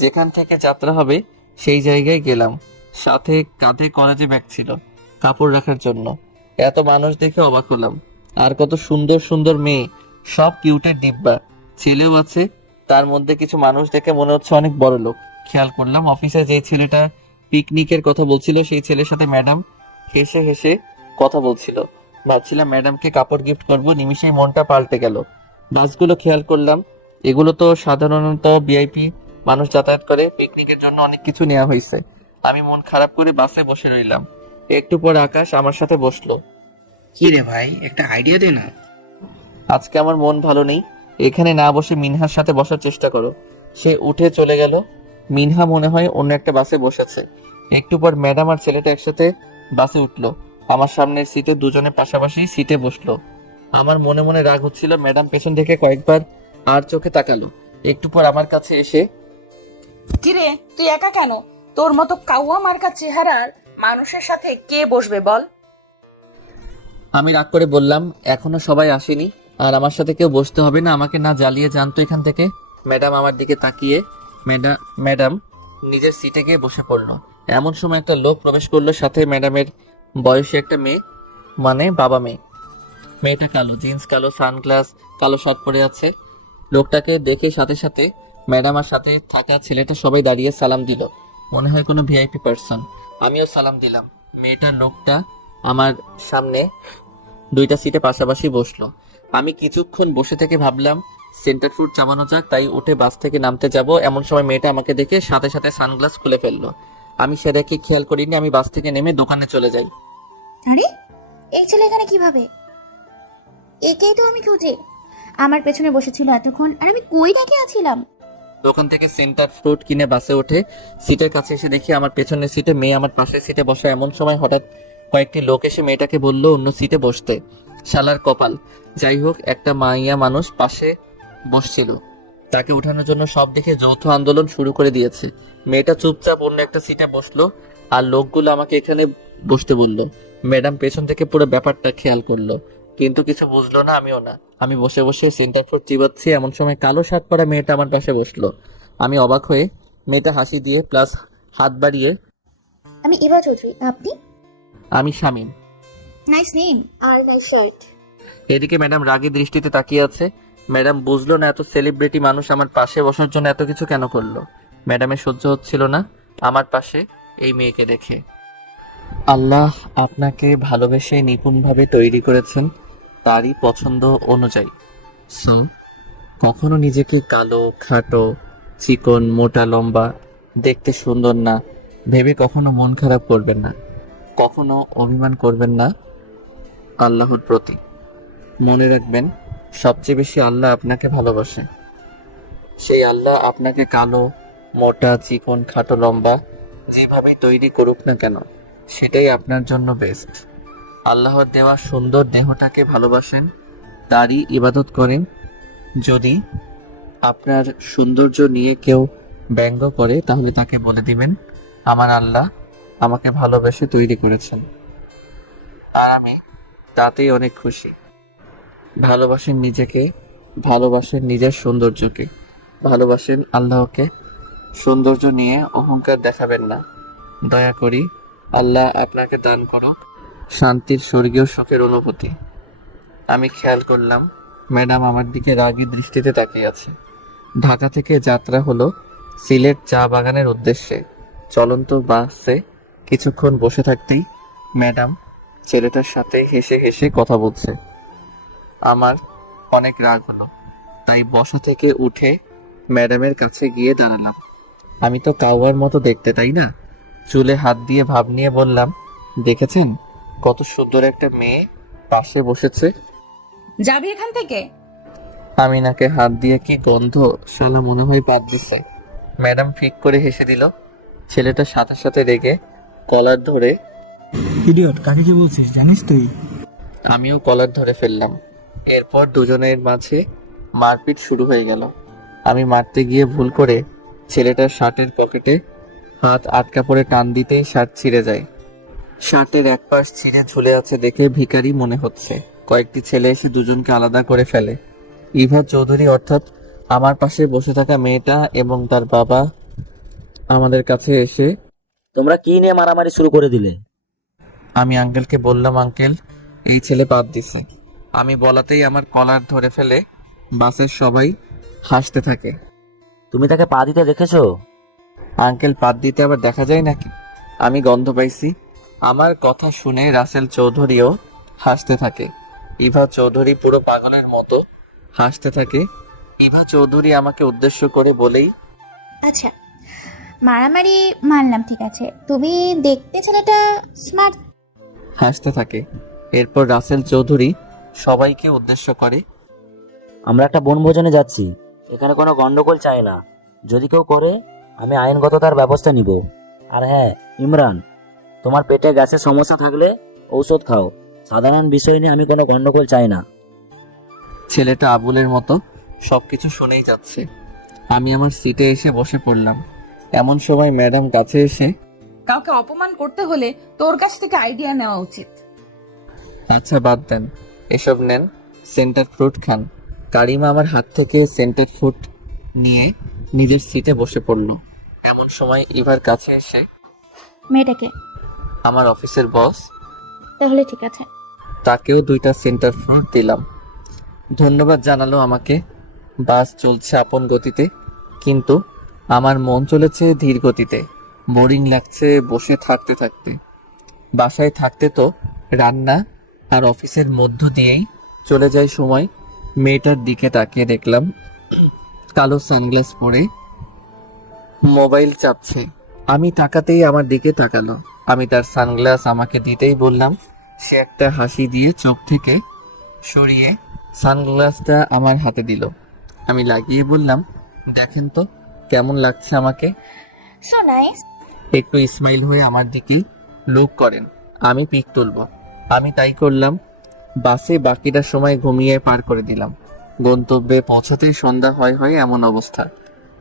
যেখান থেকে যাত্রা হবে সেই জায়গায় গেলাম। সাথে কাঁধে কলেজে ব্যাগ ছিল কাপড় রাখার জন্য। এত মানুষ দেখে অবাক হলাম। আর কত সুন্দর সুন্দর মেয়ে, সব কিউটের ডিব্বা। ছেলেও আছে। তার মধ্যে কিছু মানুষ দেখে মনে হচ্ছে অনেক বড় লোক। খেয়াল করলাম অফিসে যে ছেলেটা পিকনিকের কথা বলছিল সেই ছেলের সাথে ম্যাডাম হেসে হেসে কথা বলছিল। ভাবছিলাম ম্যাডামকে কাপড় গিফট করব, নিমিষেই মনটা পাল্টে গেল। বাসগুলো খেয়াল করলাম, এগুলো তো সাধারণত ভিআইপি মানুষ যাতায়াত করে। পিকনিকের জন্য অনেক কিছু নেওয়া হয়েছে। আমি মন খারাপ করে বাসে বসে রইলাম। একটু পর আকাশ আমার সাথে বসলো। কি রে ভাই, একটা আইডিয়া দে না। আজকে আমার মন ভালো নেই, এখানে না বসে মিনহার সাথে বসার চেষ্টা করো। সে উঠে চলে গেল। মিনহা মনে হয় অন্য একটা বাসে বসেছে। একটু পর ম্যাডাম আর ছেলেটা একসাথে বাসে উঠলো। আমার সামনের সিটে দুজনে পাশাপাশি সিটে বসলো। আমার মনে মনে রাগ হচ্ছিল। ম্যাডাম পেছন থেকে কয়েকবার আর চোখে তাকালো। একটু পর আমার কাছে এসে, কিরে তুই একা কেন? তোর মতো কাউয়া মার্কা চেহারার মানুষের সাথে কে বসবে বল? আমি রাগ করে বললাম, এখনো সবাই আসেনি আর আমার সাথে কেউ বসতে হবে না, আমাকে না জ্বালিয়ে জানতো এখান থেকে। ম্যাডাম আমার দিকে তাকিয়ে ম্যাডাম নিজের সিটে গিয়ে বসে পড়লো। এমন সময় একটা লোক প্রবেশ করলো, সাথে ম্যাডামের বয়সী একটা মেয়ে, মানে বাবা মেয়ে। মেয়েটা কালো জিন্স, কালো সানগ্লাস, কালো শার্ট পরে আছে। লোকটাকে দেখে সাথে সাথে ম্যাডাম আর সাথে থাকা ছেলেটা সবাই দাঁড়িয়ে সালাম দিল। মনে হয় কোনো ভিআইপি পার্সন। আমিও সালাম দিলাম। মেয়েটার লোকটা আমার সামনে দুইটা সিটে পাশাপাশি বসলো। আমি কিছুক্ষণ বসে থেকে ভাবলাম সেন্টার ফুড চাবানো যাক, তাই উঠে বাস থেকে নামতে যাব। এমন সময় মেয়েটা আমাকে দেখে সাথে সাথে সানগ্লাস খুলে ফেললো। আমি সেটাকে খেয়াল করিনি। আমি বাস থেকে নেমে দোকানে চলে যাই। আরে এই ছেলে এখানে কিভাবে? একেই তো আমি খুঁজি। আমার পেছনে বসেছিল এতক্ষণ আর আমি কই রেখে আছিলাম। দোকান থেকে সেন্টার ফ্রুট কিনে বাসে উঠে সিটের কাছে এসে দেখি আমার পেছনের সিটে মেয়ে আমার পাশের সিটে বসা। এমন সময় হঠাৎ কয়েকটি লোক এসে মেয়েটাকে বলল অন্য সিটে বসতে। শালার কপাল। যাই হোক, একটা মাইয়া মানুষ পাশে বসছিল, তাকে উঠানোর জন্য সব দেখে যৌথ আন্দোলন শুরু করে দিয়েছে। মেয়েটা চুপচাপ অন্য একটা সিটে বসলো আর লোকগুলো আমাকে এখানে বসতে বলল। ম্যাডাম পেছন থেকে পুরো ব্যাপারটা খেয়াল করলো, কিন্তু কিছু বুঝলো না, আমিও না। আমি বসে বসে সেন্টার ফ্রুট চিবাচ্ছি। এমন সময় কালো শার্ট পরা মেয়েটা আমার পাশে বসলো। আমি অবাক হয়ে মেয়েটা হাসি দিয়ে প্লাস হাত বাড়িয়ে, আমি ইভা চৌধুরী, আপনি? আমি শামীম। নাইস নেম আর নাইস শার্ট। এদিকে ম্যাডাম রাগী দৃষ্টিতে তাকিয়ে আছে। ম্যাডাম বুঝলো না এত সেলিব্রিটি মানুষ আমার পাশে বসার জন্য এত কিছু কেন করলো। ম্যাডামের সহ্য হচ্ছিল না আমার পাশে এই মেয়েকে দেখে। আল্লাহ আপনাকে ভালোবেসে নিপুণভাবে তৈরি করেছেন তারই পছন্দ অনুযায়ী। সো কখনো নিজেকে কালো, খাটো, চিকন, মোটা, লম্বা, দেখতে সুন্দর না ভেবে কখনো মন খারাপ করবেন না। কখনো অভিমান করবেন না আল্লাহর প্রতি। মনে রাখবেন, সবচেয়ে বেশি আল্লাহ আপনাকে ভালোবাসে। সেই আল্লাহ আপনাকে কালো, মোটা, চিকন, খাটো, লম্বা যেভাবে তৈরি করুক না কেন, সেটাই আপনার জন্য বেস্ট। আল্লাহর দেওয়া সুন্দর দেহটাকে ভালোবাসেন, তারই ইবাদত করেন। যদি আপনার সৌন্দর্য নিয়ে কেউ ব্যঙ্গ করে তাহলে তাকে বলে দিবেন, আমার আল্লাহ আমাকে ভালোবেসে তৈরি করেছেন, আর আমি তাতেই অনেক খুশি। ভালোবাসেন নিজেকে, ভালোবাসেন নিজের সৌন্দর্যকে, ভালোবাসেন আল্লাহকে। সৌন্দর্য নিয়ে অহংকার দেখাবেন না। দয়া করি আল্লাহ আপনাকে দান করুক শান্তির স্বর্গীয় সুখের অনুভূতি। আমি খেয়াল করলাম ম্যাডাম আমার দিকে রাগী দৃষ্টিতে তাকিয়ে আছে। ঢাকা থেকে যাত্রা হলো সিলেট চা বাগানের উদ্দেশ্যে। চলন্ত বাসে কিছুক্ষণ বসে থাকতেই ম্যাডাম ছেলেটার সাথে হেসে হেসে কথা বলছে। আমার অনেক রাগ হলো, তাই বসা থেকে উঠে ম্যাডামের কাছে গিয়ে দাঁড়ালাম। আমি তো কাউয়ার মতো দেখতে, তাই না? চুলে হাত দিয়ে ভাব নিয়ে বললাম, দেখেছেন কত সুন্দর একটা মেয়ে পাশে বসেছে। যাবি এখান থেকে? আমি নাকে হাত দিয়ে, কি গন্ধ, শালা মনে হয় পাত দিছে। ম্যাডাম ফিক করে হেসে দিল। ছেলেটা সাথে সাথে রেগে কলার ধরে, ইডিয়ট, কাকে কি বলছিস জানিস তুই? আমিও কলার ধরে ফেললাম। এরপর দুজনের মাঝে মারপিট শুরু হয়ে গেল। আমি মারতে গিয়ে ভুল করে ছেলেটার শার্টের পকেটে হাত আটকা পড়ে টান দিতেই শার্ট ছিঁড়ে যায়। শার্টের এক পাশ ছিঁড়ে ঝুলে আছে দেখে ভিখারি মনে হচ্ছে। কয়েকটি ছেলে এসে দুজনকে আলাদা করে ফেলে। ইভা চৌধুরী অর্থাৎ আমার পাশে বসে থাকা মেয়েটা এবং তার বাবা আমাদের কাছে এসে তোমরা কি নিয়ে মারামারি শুরু করে দিলে? আমি আঙ্কেলকে বললাম, আঙ্কেল এই ছেলে বাদ দিছে। আমি বলাতেই আমার কলার ধরে ফেলে বাসের সবাই হাসতে থাকে। তুমি তাকে পা দিতে দেখেছো? আঙ্কেল পাত দিতে আবার দেখা যায় নাকি? আমি গন্ধ পাইছি। আমার কথা শুনে রাসেল চৌধুরীও হাসতে থাকে। ইভা চৌধুরী পুরো পাগলের মতো হাসতে থাকে। ইভা চৌধুরী আমাকে উদ্দেশ্য করে বলেই, আচ্ছা, মারামারি মানলাম, ঠিক আছে, তুমি দেখতে ছেলেটা স্মার্ট। হাসতে থাকে। এরপর রাসেল চৌধুরী সবাইকে উদ্দেশ্য করে, আমরা একটা বনভোজনে যাচ্ছি, এখানে কোনো গন্ডগোল চাই না। যদি কেউ করে আমি আইনগত তার ব্যবস্থা নিব। আর হ্যাঁ ইমরান, তোমার পেটে গ্যাসের সমস্যা থাকলে ঔষধ খাও। সাধারণ বিষয় নিয়ে আমি কোনো গন্ডগোল চাই না। ছেলেটা আবুলের মতো সবকিছু শুনেই যাচ্ছে। আমি আমার সিটে এসে বসে পড়লাম। এমন সময় ম্যাডাম কাছে এসে, কাউকে অপমান করতে হলে তোর কাছ থেকে আইডিয়া নেওয়া উচিত। আচ্ছা বাদ দেন, এসব নেন, সেন্টার ফ্রুট খান। কারিমা আমার হাত থেকে সেন্টার ফ্রুট নিয়ে নিজের সিটে বসে পড়ল। এমন সময় ইভার কাছে এসে, মেয়েটাকে? আমার অফিসের বস, তাহলে ঠিক আছে। তাকেও 2টা সেন্টার ফ্রুট দিলাম। ধন্যবাদ জানালো আমাকে। বাস চলছে আপন গতিতে, কিন্তু আমার মন চলেছে ধীর গতিতে। বোরিং লাগছে বসে থাকতে থাকতে। বাসায় থাকতে তো রান্না আর অফিসের মধ্য দিয়েই চলে যায় সময়। মেয়েটার দিকে তাকিয়ে দেখলাম কালো সানগ্লাস পরে মোবাইল চাপছে। আমি তাকাতেই আমার দিকে তাকালো। আমি তার সানগ্লাস আমাকে দিতেই বললাম। সে একটা হাসি দিয়ে চোখ থেকে সরিয়ে সানগ্লাসটা আমার হাতে দিল। আমি লাগিয়ে বললাম, দেখেন তো কেমন লাগছে আমাকে। So nice. একটু স্মাইল হয়ে আমার দিকেই লুক করেন, আমি পিক তুলব। আমি তাই করলাম। বাসে বাকিটা সময় ঘুমিয়ে পার করে দিলাম। গন্তব্যে পৌঁছতেই সন্ধ্যা হয় এমন অবস্থা।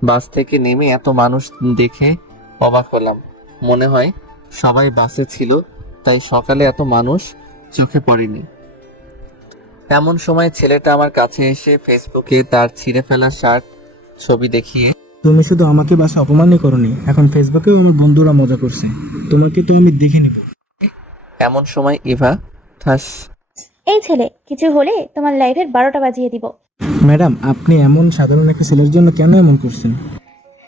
বাস থেকে নেমে এত মানুষ দেখে অবাক হলাম। মনে হয় সবাই বাসে ছিল, তাই সকালে এত মানুষ চোখে পড়েনি। এমন সময় ছেলেটা আমার কাছে এসে ফেসবুকে তার ছিঁড়ে ফেলা শার্ট ছবি দেখিয়ে, তুমি শুধু আমাকে বাসে অপমানই করনি, এখন ফেসবুকেও আমার বন্ধুরা মজা করছে। তোমাকে তো আমি দেখে নিব। এমন সময় ইভা ঠাস। এই ছেলে, কিছু হলে তোমার লাইফের 12টা বাজিয়ে দিব। ম্যাডাম, আপনি এমন সাধারণ একটা ছেলের জন্য কেন এমন করছেন?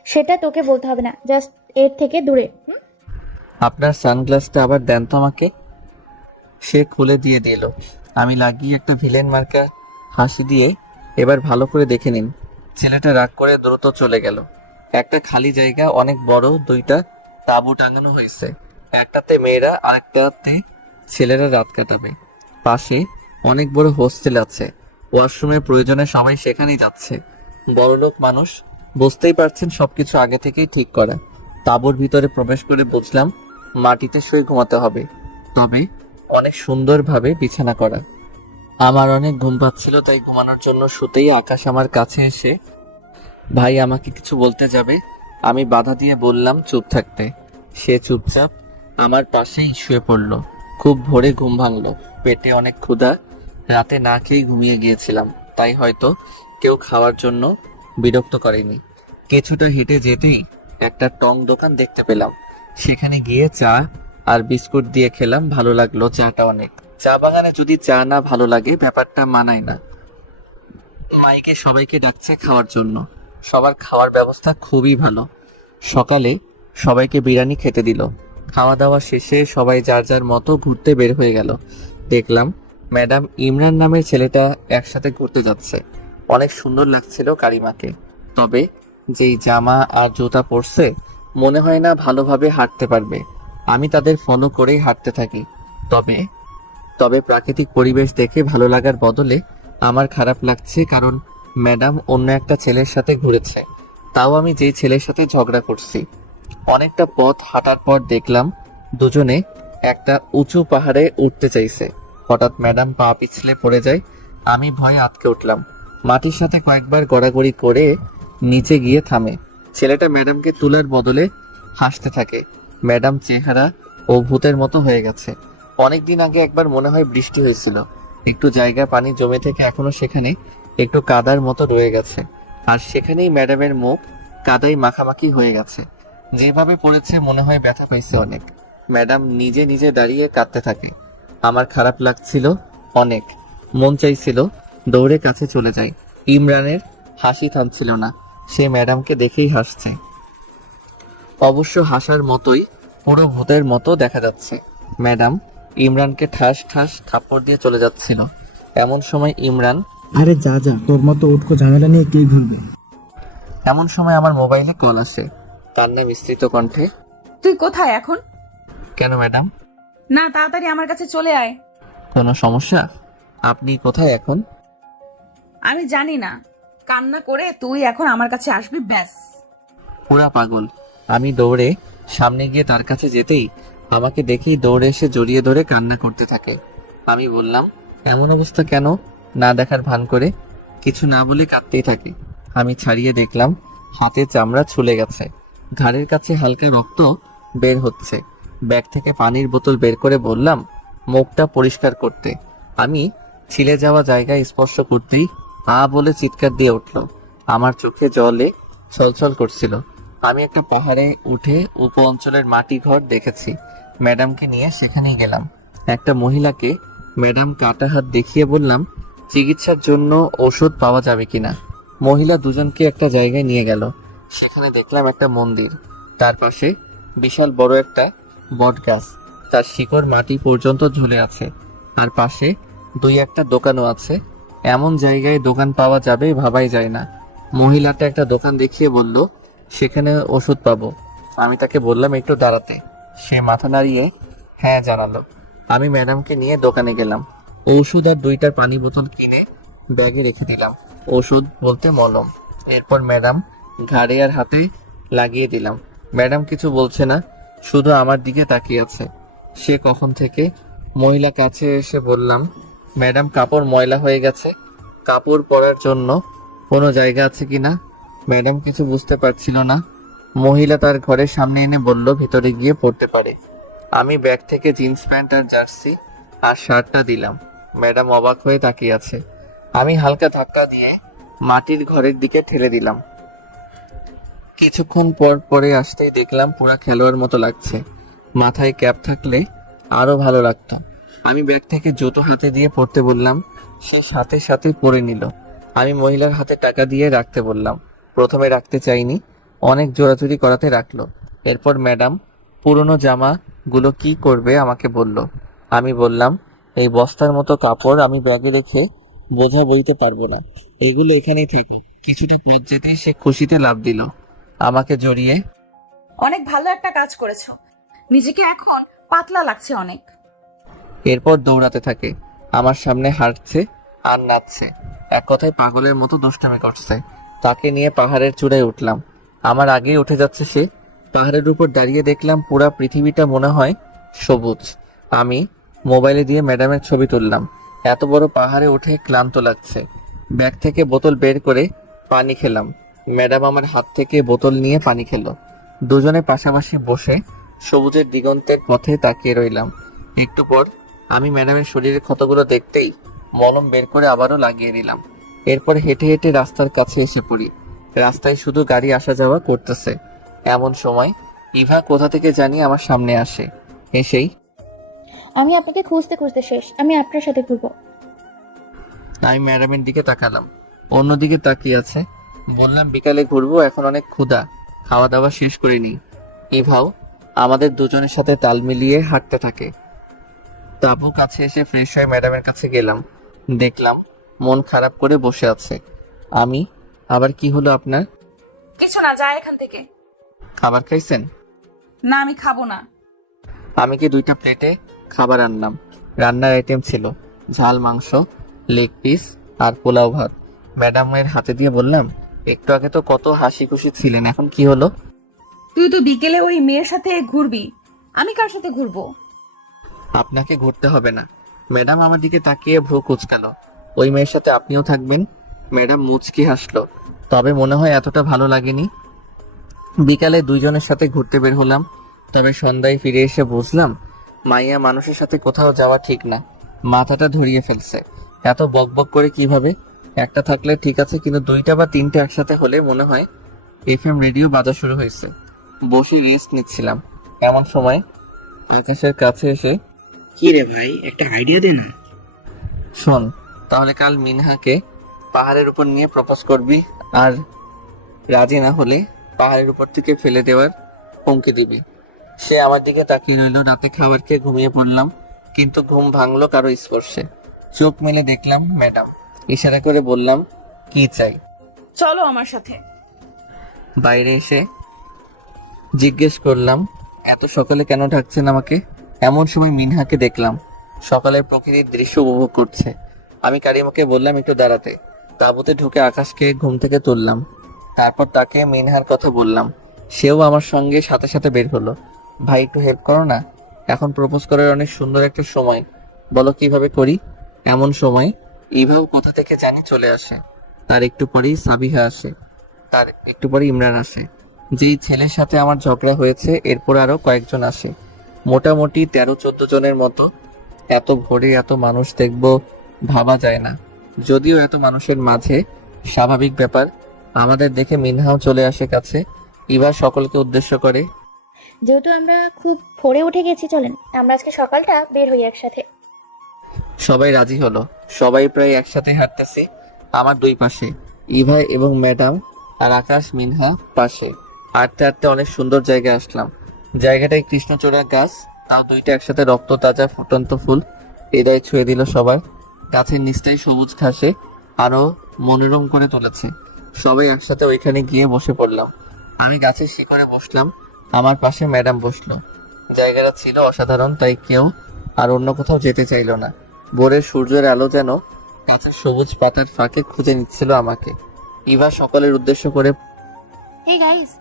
সেটা তোকে বলতে হবে না, জাস্ট এর থেকে দূরে। আপনার সানগ্লাসটা আবার দেন তো আমাকে। সে খুলে দিয়ে দিল। আমি লাগিয়ে একটা ভিলেন মার্কা হাসি দিয়ে, এবার ভালো করে দেখে নিন। ছেলেটা রাগ করে দ্রুত চলে গেল। একটা খালি জায়গা, অনেক বড় 2টা তাঁবু টাঙানো হয়েছে। একটাতে মেয়েরা আর একটাতে ছেলেরা রাত কাটাবে। পাশে অনেক বড় হোস্টেল আছে। ওয়াশরুমের প্রয়োজনে সবাই সেখানেই যাচ্ছে। বড়লোক মানুষ, বুঝতেই পারছেন সবকিছু আগে থেকেই ঠিক করা। তাঁবুর ভিতরে প্রবেশ করে বুঝলাম মাটিতে শুয়ে ঘুমাতে হবে, তবে অনেক সুন্দরভাবে বিছানা করা। আমার অনেক ঘুম পাচ্ছিল, তাই ঘুমানোর জন্য শুতেই আকাশ আমার কাছে এসে, ভাই আমাকে কিছু বলতে যাবে। আমি বাধা দিয়ে বললাম চুপ থাকতে। সে চুপচাপ আমার পাশেই শুয়ে পড়ল। খুব ভোরে ঘুম ভাঙলো। পেটে অনেক ক্ষুধা, রাতে না খেয়েই ঘুমিয়ে গিয়েছিলাম, তাই হয়তো কেউ খাওয়ার জন্য বিরক্ত করেনি। কিছুটা হেঁটে যেতেই একটা টং দোকান দেখতে পেলাম। সেখানে গিয়ে চা আর বিস্কুট দিয়ে খেলাম। ভালো লাগলো চাটা অনেক। চা বাগানে যদি চা না ভালো লাগে ব্যাপারটা মানায় না। মাইকে সবাইকে ডাকছে খাওয়ার জন্য। সবার খাওয়ার ব্যবস্থা খুবই ভালো। সকালে সবাইকে বিরিয়ানি খেতে দিল। খাওয়া দাওয়া শেষে সবাই যার যার মতো ঘুরতে বের হয়ে গেল। দেখলাম ম্যাডাম ইমরান নামের ছেলেটা একসাথে ঘুরতে যাচ্ছে। অনেক সুন্দর লাগছিল কারিমাকে, তবে যেই জামা আর জুতা পরছে মনে হয় না ভালোভাবে হাঁটতে পারবে। আমি তাদের ফলো করেই হাঁটতে থাকি। তবে প্রাকৃতিক পরিবেশ দেখে ভালো লাগার বদলে আমার খারাপ লাগছে, কারণ ম্যাডাম অন্য একটা ছেলের সাথে ঘুরেছে, তাও আমি যেই ছেলের সাথে ঝগড়া করছি। অনেকটা পথ হাঁটার পর দেখলাম দুজনে একটা উঁচু পাহাড়ে উঠতে চাইছে। হঠাৎ ম্যাডাম পা পিছলে পড়ে যায়। আমি ভয়ে আটকে উঠলাম। মাটির সাথে কয়েকবার গড়াগড়ি করে নিচে গিয়ে থামে। ছেলেটা ম্যাডামকে তোলার বদলে হাসতে থাকে। ম্যাডাম চেহারা ও ভূতের মতো হয়ে গেছে। অনেকদিন আগে একবার মনে হয় বৃষ্টি হয়েছিল, একটু জায়গা পানি জমে থেকে এখনো সেখানে একটু কাদার মতো রয়ে গেছে, আর সেখানেই ম্যাডামের মুখ কাদায় মাখামাখি হয়ে গেছে। যেভাবে পড়েছে মনে হয় ব্যথা পাইছে অনেক। ম্যাডাম নিজে নিজে দাঁড়িয়ে কাঁদতে থাকে। আমার খারাপ লাগছিল অনেক, মন চাইছিল দৌড়ে কাছে চলে যাই। ইমরানের হাসি থামছিল না, সে ম্যাডামকে দেখেই হাসছে। অবশ্য হাসার মতোই, পুরো ভূতের মতো দেখা যাচ্ছে। ম্যাডাম ইমরানকে ঠাস ঠাস থাপ্পড় দিয়ে চলে যাচ্ছিল। এমন সময় ইমরান আরে যা যা, তোর মতো উটকো ঝামেলা নিয়ে কে ঘুরবে? এমন সময় আমার মোবাইলে কল আসে। কান্না মিশ্রিত কণ্ঠে, তুই কোথায় এখন? কেন ম্যাডাম? না, তাড়াতাড়ি আমার কাছে চলে আয়। কোনো সমস্যা? আপনি কোথায় এখন? আমি জানি না, কান্না করে তুই এখন আমার কাছে আসবি ব্যাস। পুরা পাগল। আমি দৌড়ে সামনে গিয়ে তার কাছে যেতেই আমাকে দেখেই দৌড়ে এসে জড়িয়ে ধরে কান্না করতে থাকে। আমি বললাম, এমন অবস্থা কেন? না দেখার ভান করে কিছু না বলে কাঁদতেই থাকে। আমি ছাড়িয়ে দেখলাম হাতে চামড়া ছুলে গেছে, ঘাড়ের কাছে হালকা রক্ত বের হচ্ছে। ব্যাগ থেকে পানির বোতল বের করে বললাম মুখটা পরিষ্কার করতে। আমি ছিলে যাওয়া জায়গায় স্পর্শ করতেই বলে চিৎকার দিয়ে উঠল। আমার চোখে জলে ছলছল করছিল। আমি একটা পাহাড়ে উঠে উপ অঞ্চলের মাটি ঘর দেখেছি। ম্যাডামকে নিয়ে সেখানেই গেলাম। একটা মহিলাকে ম্যাডাম কাটা হাত দেখিয়ে বললাম চিকিৎসার জন্য ওষুধ পাওয়া যাবে কিনা। মহিলা দুজনকে একটা জায়গায় নিয়ে গেল। সেখানে দেখলাম একটা মন্দির, তার পাশে বিশাল বড় একটা বট গাছ, তার শিকড় মাটি পর্যন্ত ঝুলে আছে। আর পাশে দুই একটা দোকানও আছে। এমন জায়গায় দোকান পাওয়া যাবে ভাবাই যায় না। মহিলাটা একটা দোকান দেখিয়ে বলল সেখানে ওষুধ পাবো। আমি তাকে বললাম একটু দাঁড়াতে। সে মাথা নাড়িয়ে হ্যাঁ জানালো। আমি ম্যাডামকে নিয়ে দোকানে গেলাম। ওষুধ আর দুইটার পানি বোতল কিনে ব্যাগে রেখে দিলাম। ওষুধ বলতে মলম। এরপর ম্যাডাম ঘাড়ে আর হাতে লাগিয়ে দিলাম। ম্যাডাম কিছু বলছে না, শুধু আমার দিকে তাকিয়ে আছে। সে কখন থেকে? মহিলা কাছে এসে বললাম ম্যাডাম কাপড় ময়লা হয়ে গেছে, কাপড় পরার জন্য কোনো জায়গা আছে কিনা। ম্যাডাম কিছু বুঝতে পারছিল না। মহিলা তার ঘরের সামনে এনে বলল ভিতরে গিয়ে পড়তে পারে। আমি ব্যাগ থেকে জিন্স প্যান্ট আর জার্সি আর শার্টটা দিলাম। ম্যাডাম অবাক হয়ে তাকিয়ে আছে। আমি হালকা ধাক্কা দিয়ে মাটির ঘরের দিকে ঠেলে দিলাম। কিছুক্ষণ পর পরে আসতেই দেখলাম পুরা খেলোয়াড় মতো লাগছে। মাথায় ক্যাপ থাকলে আরো ভালো লাগতো। আমি ব্যাগ থেকে জুতো হাতে দিয়ে পড়তে বললাম, সে সাথে সাথে পরে নিল। আমি মহিলার হাতে টাকা দিয়ে রাখতে বললাম। প্রথমে রাখতে চাইনি, অনেক জোরাজুরি করাতে রাখলো। এরপর ম্যাডাম পুরনো জামা গুলো কি করবে আমাকে বলল। আমি বললাম এই বস্তার মতো কাপড় আমি ব্যাগে রেখে বোঝা বইতে পারবো না, এগুলো এখানেই থেকে। কিছুটা পথ যেতেই সে খুশিতে লাফ দিল আমাকে জড়িয়ে। অনেক ভালো একটা কাজ করেছো, নিজেকে এখন পাতলা লাগছে অনেক। এরপর দৌড়াতে থাকে, আমার সামনে হাঁটছে আর নাচছে। এক কথায় পাগলের মতো দুষ্টামি করছে। তাকে নিয়ে পাহাড়ের চূড়ায় উঠলাম। আমার আগেই উঠে যাচ্ছে সে। পাহাড়ের উপর দাঁড়িয়ে দেখলাম পুরা পৃথিবীটা মনে হয় সবুজ। আমি মোবাইলে দিয়ে ম্যাডামের ছবি তুললাম। এত বড় পাহাড়ে উঠে ক্লান্ত লাগছে। ব্যাগ থেকে বোতল বের করে পানি খেলাম। ম্যাডাম আমার হাত থেকে বোতল নিয়ে পানি খেলো। দুজনে পাশাপাশি বসে সবুজের দিগন্তের পথে তাকিয়ে রইলাম। একটু পর আমি ম্যাডামের শরীরের ক্ষতগুলো দেখতেই মলম বের করে আবারও লাগিয়ে দিলাম। এরপর হেঁটে হেঁটে রাস্তার কাছে এসে পড়ি। রাস্তায় শুধু গাড়ি আসা যাওয়া করতেছে। এমন সময় ইভা কোথা থেকে জানি আমার সামনে আসে। এসেই আমি আপনাকে খুঁজতে খুঁজতে শেষ, আমি আপনার সাথে ঘুরবো। আমি ম্যাডামের দিকে তাকালাম, অন্যদিকে তাকিয়ে আছে। বললাম বিকালে ঘুরবো, এখন অনেক ক্ষুধা, খাওয়া দাওয়া শেষ করিনি। ইভাও আমাদের দুজনের সাথে তাল মিলিয়ে হাঁটতে থাকে। তাবু কাছে এসে ফ্রেশ হয়ে ম্যাডামের কাছে গেলাম। দেখলাম মন খারাপ করে বসে আছে। আমি আবার কি হলো আপনার? কিছু না, যা এখান থেকে। খাবার খাইছেন? না, আমি খাবো না। আমি কি দুইটা প্লেটে খাবার আনলাম। রান্নার আইটেম ছিল ঝাল মাংস, লেগ পিস আর পোলাও ভাত। ম্যাডামের হাতে দিয়ে বললাম একটু আগে তো কত হাসি খুশি ছিলেন, এখন কি হলো? তুই তো বিকেলে ওই মেয়ের সাথে ঘুরবি, আমি কার সাথে ঘুরবো? আপনাকে ঘুরতে হবে না। ম্যাডাম আমার দিকে তাকিয়ে ভ্রু কুঁচকালো। ওই মেয়ের সাথে আপনিও থাকবেন? ম্যাডাম মুচকি হাসলো, তবে মনে হয় এতটা ভালো লাগেনি। বিকালে দুইজনের সাথে ঘুরতে বের হলাম, তবে সন্ধ্যায় ফিরে এসে বুঝলাম মাইয়া মানুষের সাথে কোথাও যাওয়া ঠিক না। মাথাটা ধরিয়ে ফেলছে। এত বকবক করে কিভাবে? একটা থাকলে ঠিক আছে, কিন্তু দুইটা বা তিনটে একসাথে হলে মনে হয় এফএম রেডিও বাজা শুরু হয়েছে। বসে রেস্ট নিচ্ছিলাম। এমন সময় আকাশের কাছে এসে, কি রে ভাই, একটা আইডিয়া দে না। শোন, তাহলে কাল মিনহাকে পাহাড়ের উপর নিয়ে প্রপোজ করবি, আর রাজি না হলে পাহাড়ের উপর থেকে ফেলে দেওয়ার হুমকি দিবি। সে আমার দিকে তাকিয়ে রইল। রাতে খাবার খেয়ে ঘুমিয়ে পড়লাম, কিন্তু ঘুম ভাঙলো কারো স্পর্শে। চোখ মেলে দেখলাম ম্যাডাম। ইশারা করে বললাম, কি চাই? চলো আমার সাথে। বাইরে এসে জিজ্ঞেস করলাম, এত সকালে কেন ডাকছেন আমাকে? এমন সময় মিনহাকে দেখলাম সকালের প্রকৃতির দৃশ্য উপভোগ করছে। আমি কারিমাকে বললাম একটু দাঁড়াতে। তাঁবুতে ঢুকে আকাশকে ঘুম থেকে তুললাম। তারপর তাকে মিনহার কথা বললাম। সেও আমার সঙ্গে সাথে সাথে বের হলো। ভাই, একটু হেল্প করো না, এখন প্রপোজ করার অনেক সুন্দর একটা সময়, বলো কিভাবে করি? এমন সময় ইভাও কোথা থেকে জানি চলে আসে। তার একটু পরেই সাবিহা আসে, তার একটু পরে ইমরান আসে। যেই ছেলের সাথে আমার ঝগড়া হয়েছে এরপর আরো কয়েকজন আসে, মোটামুটি 13-14 জনের মতো। এত ভোরে এত মানুষ দেখবো ভাবা যায় না, যদিও এত মানুষের মাঝে স্বাভাবিক ব্যাপার। আমাদের দেখে মিনহাও চলে আসে কাছে। ইভা সকলকে উদ্দেশ্য করে, যেহেতু আমরা খুব ভোরে উঠে গেছি, চলেন আমরা আজকে সকালটা বের হই একসাথে। সবাই রাজি হলো। সবাই প্রায় একসাথে হাঁটতেছি। আমার দুই পাশে ইভা এবং ম্যাডাম, আর আকাশ মিনহা পাশে। হাঁটতে হাঁটতে অনেক সুন্দর জায়গায় আসলাম। জায়গাটায় কৃষ্ণচূড়া গাছ, তাও দুইটা একসাথে রক্ত তাজা ফুটন্ত ফুল হৃদয় ছুঁয়ে দিল সবার। গাছের নিচটাই সবুজ ঘাসে আরো মনোরম করে তুলেছে। সবাই একসাথে ওইখানে গিয়ে বসে পড়লাম। আমি গাছের শিকড়ে বসলাম, আমার পাশে ম্যাডাম বসলো। জায়গাটা ছিল অসাধারণ, তাই কেউ আর অন্য কোথাও যেতে চাইলো না। ভোরের সূর্যের আলো যেন গাছের সবুজ পাতার ফাঁকে খুঁজে নিচ্ছিল আমাকে। ইভা সকলের উদ্দেশ্য করে, হে গাইস,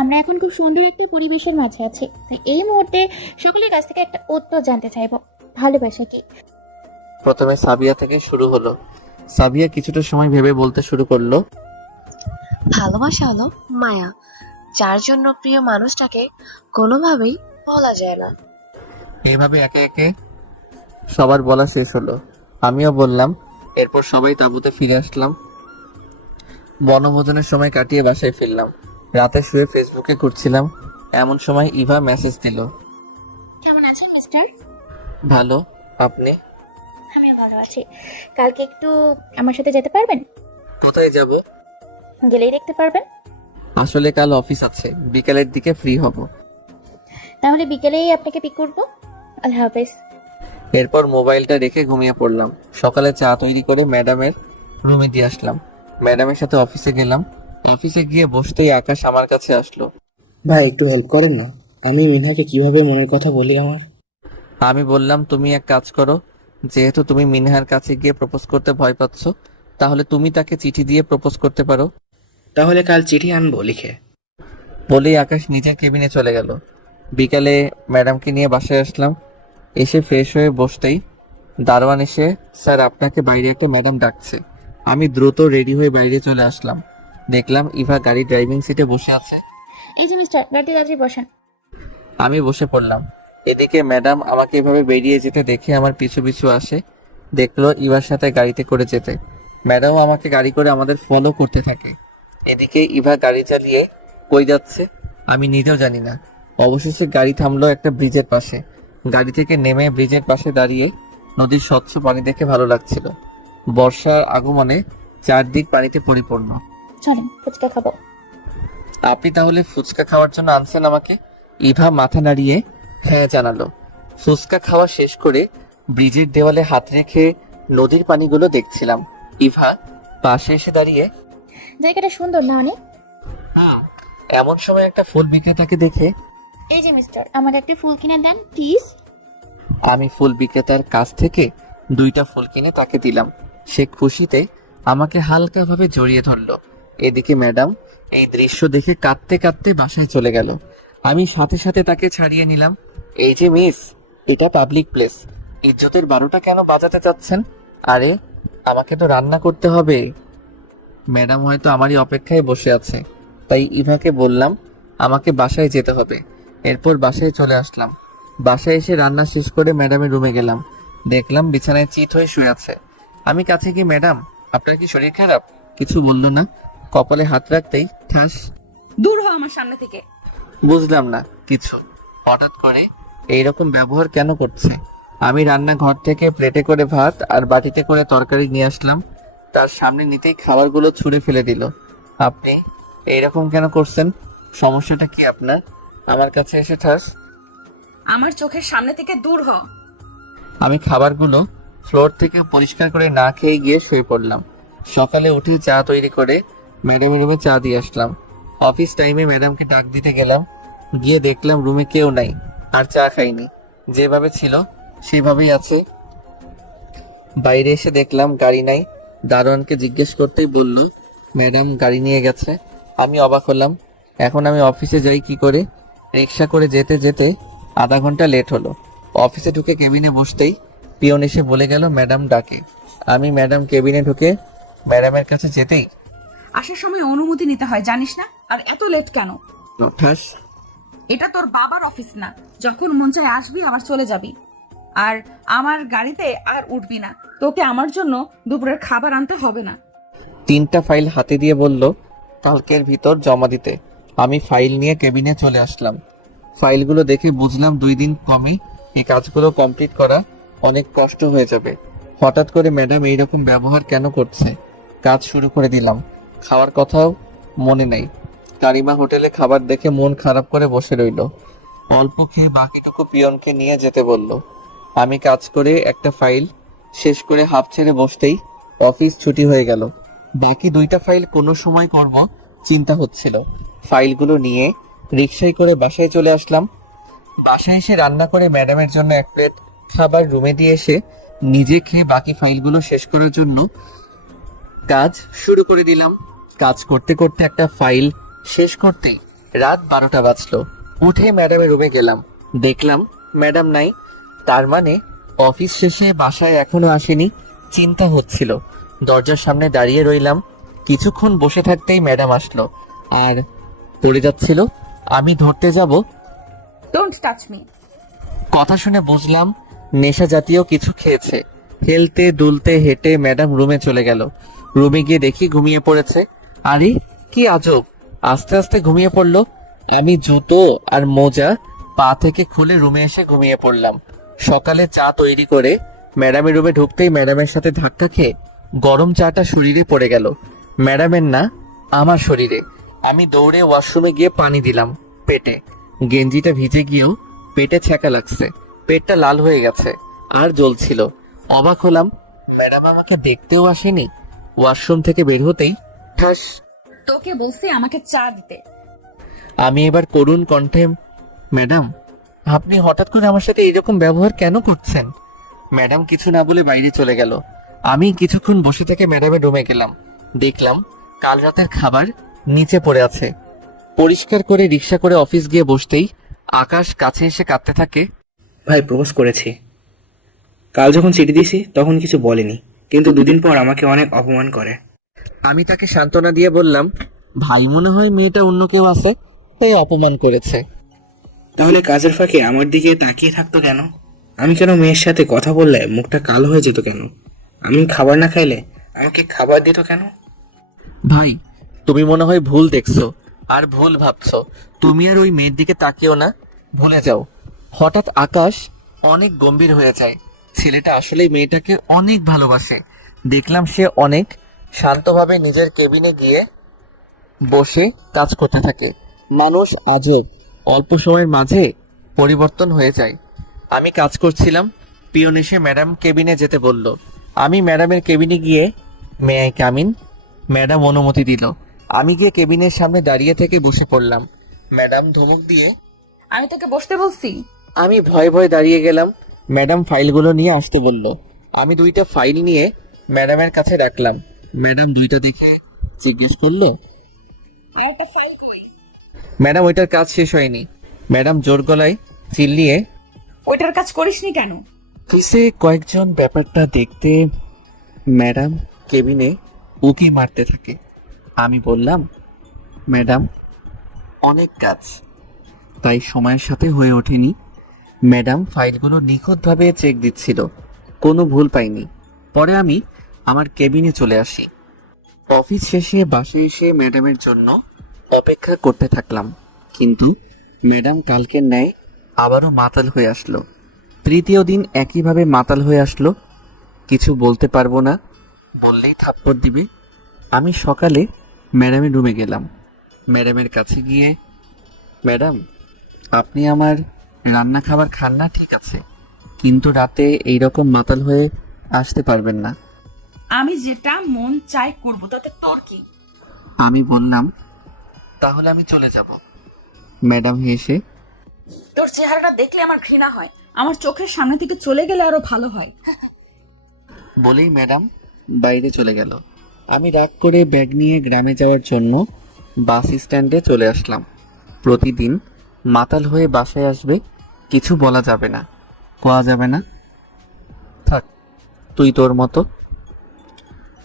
আমরা এখন খুব সুন্দর একটা পরিবেশের মাঝে আছি, তাই এই মুহূর্তে সকলের কাছ থেকে একটা উত্তর জানতে চাইবো, ভালোবাসা কি? প্রথমে সাবিয়া থেকে শুরু হলো। সাবিয়া কিছুটা সময় ভেবে বলতে শুরু করলো, ভালোবাসা হলো মায়া, যার জন্য প্রিয় মানুষটাকে কোনোভাবেই বলা যায় না। এইভাবে একে একে সবার বলা শেষ হলো। আমিও বললাম। এরপর সবাই তাঁবুতে ফিরে আসলাম। বনভোজনের সময় কাটিয়ে বাসায় ফিরলাম। রাতে শুয়ে ফেসবুকে ঘুরছিলাম, এমন সময় ইভা মেসেজ দিল, কেমন আছেন মিস্টার? ভালো, আপনি? আমিও ভালো আছি। কালকে একটু আমার সাথে যেতে পারবেন? কোথায় যাব? গেলেই দেখতে পারবেন। আসলে কাল অফিস আছে, বিকালের দিকে ফ্রি হব। তাহলে বিকেলেই আপনাকে পিক করবো। আল্লাহ হাফেজ। এরপর মোবাইলটা রেখে ঘুমিয়ে পড়লাম। সকালে চা তৈরি করে ম্যাডামের রুমে দিয়ে আসলাম। ম্যাডামের সাথে অফিসে গেলাম। অফিসে গিয়ে বসতেই আকাশ আমার কাছে আসলো। ভাই, একটু হেল্প করেন না, আমি মিনহাকে কিভাবে মনের কথা বলি আমার। আমি বললাম, তুমি এক কাজ করো, যেহেতু তুমি মিনহার কাছে গিয়ে প্রপোজ করতে ভয় পাচ্ছ, তাহলে তুমি তাকে চিঠি দিয়ে প্রপোজ করতে পারো। তাহলে কাল চিঠি আনবো লিখে। বলেই আকাশ নিজের কেবিনে চলে গেল। বিকালে ম্যাডামকে নিয়ে বাসায় আসলাম। এসে ফ্রেশ হয়ে বসতেই দারোয়ান এসে, স্যার আপনাকে বাইরে একটা ম্যাডাম ডাকছে। আমি দ্রুত রেডি হয়ে বাইরে চলে আসলাম। দেখলাম ইভা গাড়ি ড্রাইভিং সিটে বসে আছে। এই যে মিস্টার, গাড়িতে তাড়াতাড়ি বসেন। আমি বসে পড়লাম। এদিকে ম্যাডাম আমাকে এভাবে বেরিয়ে যেতে দেখে আমার পিছু পিছু আসে। দেখলো ইভার সাথে গাড়িতে করে যেতে। ম্যাডামও আমাকে গাড়ি করে আমাদের ফলো করতে থাকে। এদিকে ইভা গাড়ি চালিয়ে কই যাচ্ছে আমি নিজেও জানি না। অবশেষে গাড়ি থামলো একটা ব্রিজের পাশে। গাড়ি থেকে নেমে ব্রিজের পাশে দাঁড়িয়ে নদীর স্বচ্ছ পানি দেখে ভালো লাগছিল। বর্ষার আগমনে চারদিক পানিতে পরিপূর্ণ। চলেন ফুচকা খাবো। আপনি তাহলে ফুচকা খাওয়ার জন্য আনছেন আমাকে? ইভা মাথা নাড়িয়ে হ্যাঁ জানালো। ফুচকা খাওয়া শেষ করে ব্রিজের দেওয়ালে হাত রেখে নদীর পানিগুলো দেখছিলাম। ইভা পাশে এসে দাঁড়িয়ে, জায়গাটা সুন্দর না অনেক? এমন সময় একটা ফুল বিক্রেতাকে দেখে, এই যে মিস্টার, আমাকে একটা ফুল কিনে দেন প্লিজ। আমি ফুল বিক্রেতার কাছ থেকে 2টা ফুল কিনে তাকে দিলাম। সে খুশিতে আমাকে হালকাভাবে জড়িয়ে ধরলো। এদিকে ম্যাডাম এই দৃশ্য দেখে কাঁদতে কাঁদতে বাসায় চলে গেল। আমি সাথে সাথে তাকে ছাড়িয়ে নিলাম। এই যে মিস, এটা পাবলিক প্লেস, ইজ্জতের 12টা কেন বাজাতে চাচ্ছেন? আরে আমাকে তো রান্না করতে হবে। ম্যাডাম হয়তো আমারই অপেক্ষায় বসে আছে, তাই ইভাকে বললাম আমাকে বাসায় যেতে হবে। এরপর বাসায় চলে আসলাম। বাসায় এসে রান্না শেষ করে ম্যাডামের রুমে গেলাম। দেখলাম বিছানায় চিত হয়ে শুয়ে আছে। আমি কাছে গিয়ে, ম্যাডাম আপনার কি শরীর খারাপ? কিছু বললো না। কপালে হাত রাখতেই ঠাস। দূর হ আমার সামনে থেকে। বুঝলাম না কিছু, হঠাৎ করে এইরকম ব্যবহার কেন করছে? আমি রান্নাঘর থেকে প্লেটে করে ভাত আর বাটিতে করে তরকারি নিয়ে আসলাম, তার সামনে নিতেই খাবারগুলো ছুঁড়ে ফেলে দিল। আপনি এইরকম কেন করছেন? সমস্যাটা কি আপনার? আমার কাছে এসে ঠাস। আমার চোখের সামনে থেকে দূর হ। আমি খাবারগুলো ফ্লোর থেকে পরিষ্কার করে না খেয়ে গিয়ে শুয়ে পড়লাম। সকালে উঠে চা তৈরি করে ম্যাডামের রুমে চা দিয়ে আসলাম। অফিস টাইমে ম্যাডামকে ডাক দিতে গেলাম, গিয়ে দেখলাম রুমে কেউ নাই, আর চা খাইনি, যেভাবে ছিল সেভাবেই আছে। বাইরে এসে দেখলাম গাড়ি নাই। দারোয়ানকে জিজ্ঞেস করতেই বলল ম্যাডাম গাড়ি নিয়ে গেছে। আমি অবাক হলাম। এখন আমি অফিসে যাই কি করে? রিক্সা করে যেতে যেতে আধা ঘন্টা লেট হলো। অফিসে ঢুকে কেবিনে বসতেই পিয়ন এসে বলে গেল ম্যাডাম ডাকে। আমি ম্যাডাম কেবিনে ঢুকে ম্যাডামের কাছে যেতেই আসার সময় অনুমতি নিতে হয় জানিস না? আর এত লেট কেন? ঠাস। এটা তোর বাবার অফিস না, যখন মন চায় আসবি আবার চলে যাবি। আর আমার গাড়িতে আর উঠবি না। তোকে আমার জন্য দুপুরের খাবার আনতে হবে না। 3টা ফাইল হাতে দিয়ে বলল কালকের ভিতর জমা দিতে। আমি ফাইল নিয়ে কেবিনে চলে আসলাম। ফাইলগুলো দেখে বুঝলাম 2 দিন কমই এই কাজগুলো কমপ্লিট করা অনেক কষ্ট হয়ে যাবে। হঠাৎ করে ম্যাডাম এইরকম ব্যবহার কেন করছে? কাজ শুরু করে দিলাম। খাওয়ার কথাও মনে নাই। কারিমা হোটেলে খাবার দেখে মন খারাপ করে বসে রইল। অল্প খেয়ে বাকিটুকু পিয়নকে নিয়ে যেতে বলল। আমি কাজ করে একটা ফাইল শেষ করে হাঁপ ছেড়ে বসতেই অফিস ছুটি হয়ে গেল। বাকি 2টা ফাইল কোনো সময় করব চিন্তা হচ্ছিল। ফাইলগুলো নিয়ে রিকশায় করে বাসায় চলে আসলাম। বাসায় এসে রান্না করে ম্যাডামের জন্য 1 প্লেট খাবার রুমে দিয়ে এসে নিজে খেয়ে বাকি ফাইলগুলো শেষ করার জন্য কাজ শুরু করে দিলাম। কাজ করতে করতে একটা ফাইল শেষ করতেই রাত 12টা বাজলো। উঠে ম্যাডামের রুমে গেলাম, দেখলাম ম্যাডাম নাই। তার মানে অফিস শেষে বাসায় এখনো আসেনি। চিন্তা হচ্ছিল। দরজার সামনে দাঁড়িয়ে রইলাম। কিছুক্ষণ বসে থাকতেই ম্যাডাম আসলো আর পড়ে যাচ্ছিল। আমি ধরতে যাব, ডোন্ট টাচ মি। কথা শুনে বুঝলাম নেশা জাতীয় কিছু খেয়েছে। হেলতে দুলতে হেঁটে ম্যাডাম রুমে চলে গেল। রুমে গিয়ে দেখি ঘুমিয়ে পড়েছে। আরে কি আজব, আস্তে আস্তে ঘুমিয়ে পড়লো। আমি জুতো আর মোজা পা থেকে খুলে রুমে এসে ঘুমিয়ে পড়লাম। সকালে চা তৈরি করে ম্যাডামের রুমে ঢুকতেই ম্যাডামের সাথে ধাক্কা খেয়ে গরম চাটা শরীরে পড়ে গেল। ম্যাডামের না, আমার শরীরে। আমি দৌড়ে ওয়াশরুমে গিয়ে পানি দিলাম পেটে। গেঞ্জিটা ভিজে গিয়েও পেটে ছ্যাঁকা লাগছে। পেটটা লাল হয়ে গেছে আর জ্বলছিল। অবাক হলাম, ম্যাডাম আমাকে দেখতেও আসেনি। ওয়াশরুম থেকে বের হতেই ঠাস। তোকে বলছি আমাকে চা দিতে। আমি এবার করুণ কণ্ঠে, ম্যাডাম আপনি হঠাৎ করে আমার সাথে এইরকম ব্যবহার কেন করছেন? ম্যাডাম কিছু না বলে বাইরে চলে গেল। আমি কিছুক্ষণ বসে থেকে ম্যাডামের রুমে গেলাম। দেখলাম কাল রাতের খাবার নিচে পড়ে আছে। পরিষ্কার করে রিক্সা করে অফিস গিয়ে বসতেই আকাশ কাছে এসে কাঁদতে থাকে। ভাই প্রপোজ করেছি। কাল যখন চিঠি দিয়েছি তখন কিছু বলেনি, কিন্তু 2 দিন পর আমাকে অনেক অপমান করে। আমি তাকে সান্ত্বনা দিয়ে বললাম, ভাই মনে হয় মেয়েটা অন্য কেউ আছে, তাই অপমান করেছে। তাহলে কাজের ফাঁকে আমার দিকে তাকিয়ে থাকতো কেন? আমি কেন মেয়ের সাথে কথা বললে মুখটা কালো হয়ে যেত কেন? আমি খাবার না খাইলে আমাকে খাবার দিত কেন? ভাই তুমি মনে হয় ভুল দেখছো আর ভুল ভাবছো। তুমি আর ওই মেয়ের দিকে তাকিও না, ভুলে যাও। হঠাৎ আকাশ অনেক গম্ভীর হয়ে যায়। ছেলেটা আসলেই মেয়েটাকে অনেক ভালোবাসে। দেখলাম সে অনেক শান্তভাবে নিজের কেবিনে গিয়ে বসে কাজ করতে থাকে। মানুষ আজব, অল্প সময়ের মাঝে পরিবর্তন হয়ে যায়। আমি কাজ করছিলাম, পিয়ন এসে ম্যাডাম কেবিনে যেতে বলল। আমি ম্যাডামের কেবিনে গিয়ে may I come in? Madam অনুমতি দিল। আমি গিয়ে কেবিনের সামনে দাঁড়িয়ে থেকে বসে পড়লাম। ম্যাডাম ধমক দিয়ে আমি তোকে বসতে বলছি। আমি ভয়ে ভয়ে দাঁড়িয়ে গেলাম। ম্যাডাম ফাইলগুলো নিয়ে আসতে বলল। আমি 2টা ফাইল নিয়ে ম্যাডামের কাছে রাখলাম। ম্যাডাম 2টা দেখে জিজ্ঞেস করলো, আর একটা ফাইল কই? ম্যাডাম ওইটার কাজ শেষ হয়নি। ম্যাডাম জোর গলায় চিল্লিয়ে ওইটার কাজ করিসনি কেন? অফিসে কয়েকজন ব্যাপারটা দেখতে ম্যাডাম কেবিনে উকি মারতে থাকে। আমি বললাম, ম্যাডাম অনেক কাজ, তাই সময়ের সাথে হয়ে ওঠেনি। ম্যাডাম ফাইলগুলো নিখুঁতভাবে চেক দিচ্ছিল, কোনো ভুল পাইনি। পরে আমি আমার কেবিনে চলে আসি। অফিস শেষে বাসায় এসে ম্যাডামের জন্য অপেক্ষা করতে থাকলাম, কিন্তু ম্যাডাম কালকের ন্যায় আবারও মাতাল হয়ে আসলো। তৃতীয় দিন একইভাবে মাতাল হয়ে আসলো। কিছু বলতে পারবো না, বললেই থাপ্পড় দিবে। আমি সকালে ম্যাডামের রুমে গেলাম। ম্যাডামের কাছে গিয়ে, ম্যাডাম আপনি আমার রান্না খাবার খান না ঠিক আছে, কিন্তু রাতে এইরকম মাতাল হয়ে আসতে পারবেন না। আমি যেটা মন চাই করবো, তাতে তোর কি? আমি বললাম, তাহলে আমি চলে যাব। ম্যাডাম হেসে, তোর চেহারাটা দেখলে আমার ঘৃণা হয়। আমার চোখের সামনে থেকে চলে গেলে আরো ভালো হয়। বলেই ম্যাডাম বাইরে চলে গেল। আমি রাগ করে ব্যাগ নিয়ে গ্রামে যাওয়ার জন্য বাস স্ট্যান্ডে চলে আসলাম। প্রতিদিন মাতাল হয়ে বাসায় আসবে, কিছু বলা যাবে না, কোয়া যাবে না। থাক, তুই তোর মতো।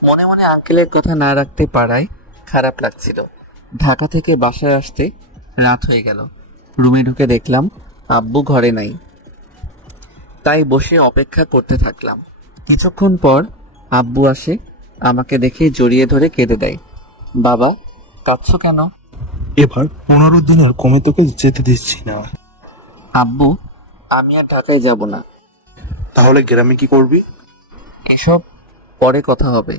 মনে মনে আঙ্কেলের কথা না রাখতে পারায় খারাপ লাগছিল। ঢাকা থেকে বাসায় আসতে রাত হয়ে গেল। রুমে ঢুকে দেখলাম আব্বু ঘরে নাই, তাই বসে অপেক্ষা করতে থাকলাম। কিছুক্ষণ পর আব্বু আসে, আমাকে দেখে জড়িয়ে ধরে কেঁদে দেয়। বাবা, কাঁদছো কেন? এবার 15 দিনের কমে তোকে যেতে দিচ্ছি না। আব্বু, আমি আর ঢাকায় যাব না। তাহলে গ্রামে কি করবি? এসব পরে কথা হবে,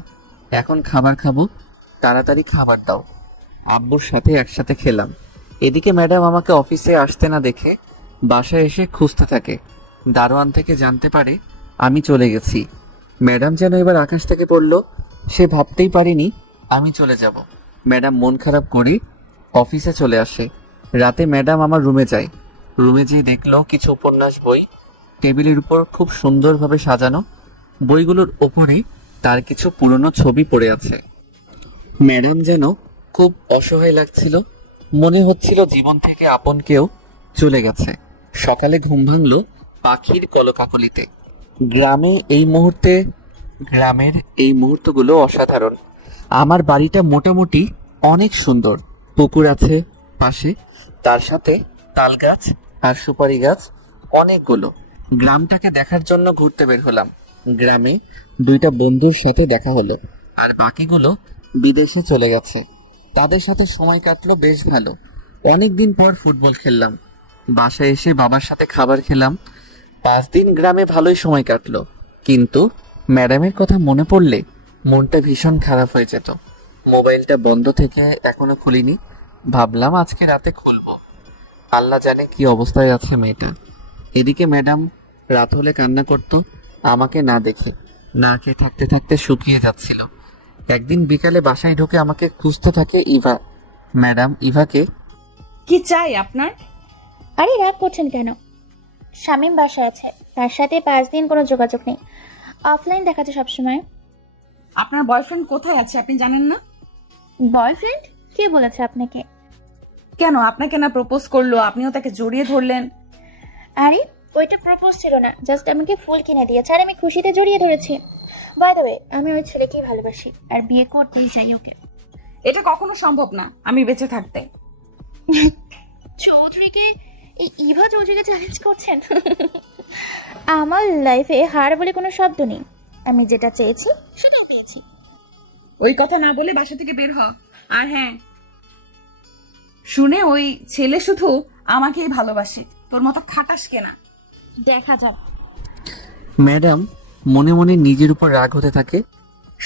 এখন খাবার খাবো, তাড়াতাড়ি খাবার দাও। আব্বুর সাথে একসাথে খেলাম। এদিকে ম্যাডাম আমাকে অফিসে আসতে না দেখে বাসায় এসে খুঁজতে থাকে। দারোয়ান থেকে জানতে পারে আমি চলে গেছি। ম্যাডাম যেন এবার আকাশ থেকে পড়লো, সে ভাবতেই পারেনি আমি চলে যাব। ম্যাডাম মন খারাপ করে অফিসে চলে আসে। রাতে ম্যাডাম আমার রুমে যায়। রুমে যেয়ে দেখলো কিছু উপন্যাস বই টেবিলের উপর খুব সুন্দরভাবে সাজানো। বইগুলোর ওপরে তার কিছু পুরনো ছবি পড়ে আছে। ম্যাডাম যেন খুব অসহায় লাগছিল, মনে হচ্ছিল জীবন থেকে আপন কেউ চলে গেছে। সকালে ঘুম ভাঙলো পাখির কলকাকলিতে। গ্রামের এই মুহূর্তগুলো অসাধারণ। আমার বাড়িটা মোটামুটি অনেক সুন্দর। পুকুর আছে পাশে, তার সাথে তাল গাছ আর সুপারি গাছ অনেকগুলো। গ্রামটাকে দেখার জন্য ঘুরতে বের হলাম। গ্রামে 2টা বন্ধুর সাথে দেখা হলো, আর বাকিগুলো বিদেশে চলে গেছে। তাদের সাথে সময় কাটলো বেশ ভালো। অনেকদিন পর ফুটবল খেললাম। বাসায় এসে বাবার সাথে খাবার খেলাম। 5 দিন গ্রামে ভালোই সময় কাটলো, কিন্তু ম্যাডামের কথা মনে পড়লে মনটা ভীষণ খারাপ হয়ে যেত। মোবাইলটা বন্ধ থেকে এখনো খুলিনি, ভাবলাম আজকে রাতে খুলবো। আল্লাহ জানে কি অবস্থায় আছে মেয়েটা। এদিকে ম্যাডাম রাত হলে কান্না করতো আমাকে না দেখে। না খেয়ে থাকতে থাকতে শুকিয়ে যাচ্ছিল। একদিন বিকালে বাসায় ঢুকে আমাকে খুঁজতে থাকে ইভা। ম্যাডাম ইভাকে, কি চাই আপনার? আরে রাগ করছেন কেন? শামীম বাসায় আছে, তার সাথে 5 দিন কোনো যোগাযোগ নেই, অফলাইন দেখাচ্ছে সবসময়। আপনার বয়ফ্রেন্ড কোথায় আছে আপনি জানেন না? বয়ফ্রেন্ড? কে বলেছে আপনাকে? কেন আপনাকে না প্রপোজ করলো, আপনিও তাকে জড়িয়ে ধরলেন? আরে ওইটা প্রপোজ ছিল না, জাস্ট আমাকে ফুল কিনে দিয়েছে আর আমি খুশিতে জড়িয়ে ধরেছি। বাই দ্য ওয়ে, আমি ওই ছেলেকেই ভালোবাসি আর বিয়ে করতেই চাই ওকে। এটা কখনো সম্ভব না আমি বেঁচে থাকতে। চৌধুরীকে, এই ইভা চৌধুরীকে চ্যালেঞ্জ করছেন? আমার লাইফে হার বলে কোনো শব্দ নেই। আমি যেটা চেয়েছি সেটাই পেয়েছি। ওই কথা না বলে বাসা থেকে বের হ। আর হ্যাঁ, শুনে ওই ছেলে শুধু আমাকেই ভালোবাসে, তোর মতো খাটাস কেনা। দেখা যাক। ম্যাডাম মনে মনে নিজের উপর রাগ হতে থাকে।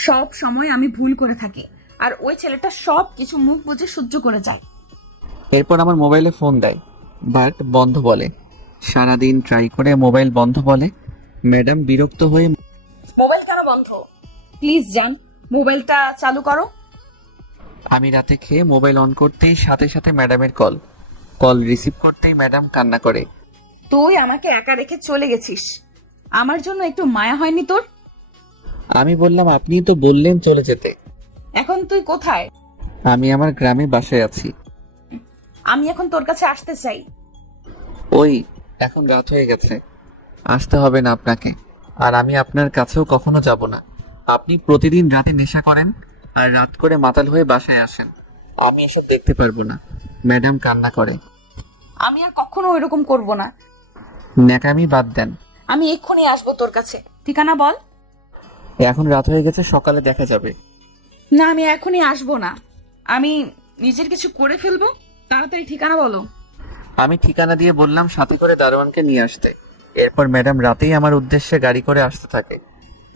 সব সময় আমি ভুল করে থাকি, আর ওই ছেলেটা সব কিছু মুখ বুজে সহ্য করে যায়। এরপর আমার মোবাইলে ফোন দেয়, বাট বন্ধ বলে। সারাদিন ট্রাই করে মোবাইল বন্ধ বলে। ম্যাডাম বিরক্ত হয়ে, মোবাইল কেন বন্ধ? প্লিজ জান, মোবাইলটা চালু করো। আমি রাতে খেয়ে মোবাইল অন করতেই সাথে সাথে ম্যাডামের কল রিসিভ করতেই ম্যাডাম কান্না করে। তুই আমাকে একা রেখে চলে গেছিস, আমার জন্য একটু মায়া হয়নি তোর? আমি বললাম, আপনিই তো বললেন চলে যেতে। এখন তুই কোথায়? আমি আমার গ্রামে বাসায় আছি। আমি এখন তোর কাছে আসতে চাই। ওই এখন রাত হয়ে গেছে, আসতে হবে না আপনাকে। আর আমি আপনার কাছেও কখনো যাব না। আপনি প্রতিদিন রাতে নেশা করেন আর রাত করে মাতাল হয়ে বাসায় আসেন। আমি এসব দেখতে পারবো না। ম্যাডাম কান্না করে। আমি আর কখনো ওইরকম করব না। ন্যাকামি বাদ দেন। আমি এক্ষুনি আসবো তোর কাছে, ঠিকানা বল। এখন রাত হয়ে গেছে, সকালে দেখা যাবে। না, আমি এখনই আসবো না, আমি নিজের কিছু করে ফেলবো। তাড়াতাড়ি ঠিকানা বলো। আমি ঠিকানা দিয়ে বললাম সাথে করে দারোয়ানকে নিয়ে আসতে। এরপর ম্যাডাম রাতেই আমার উদ্দেশ্যে গাড়ি করে আসতে থাকে।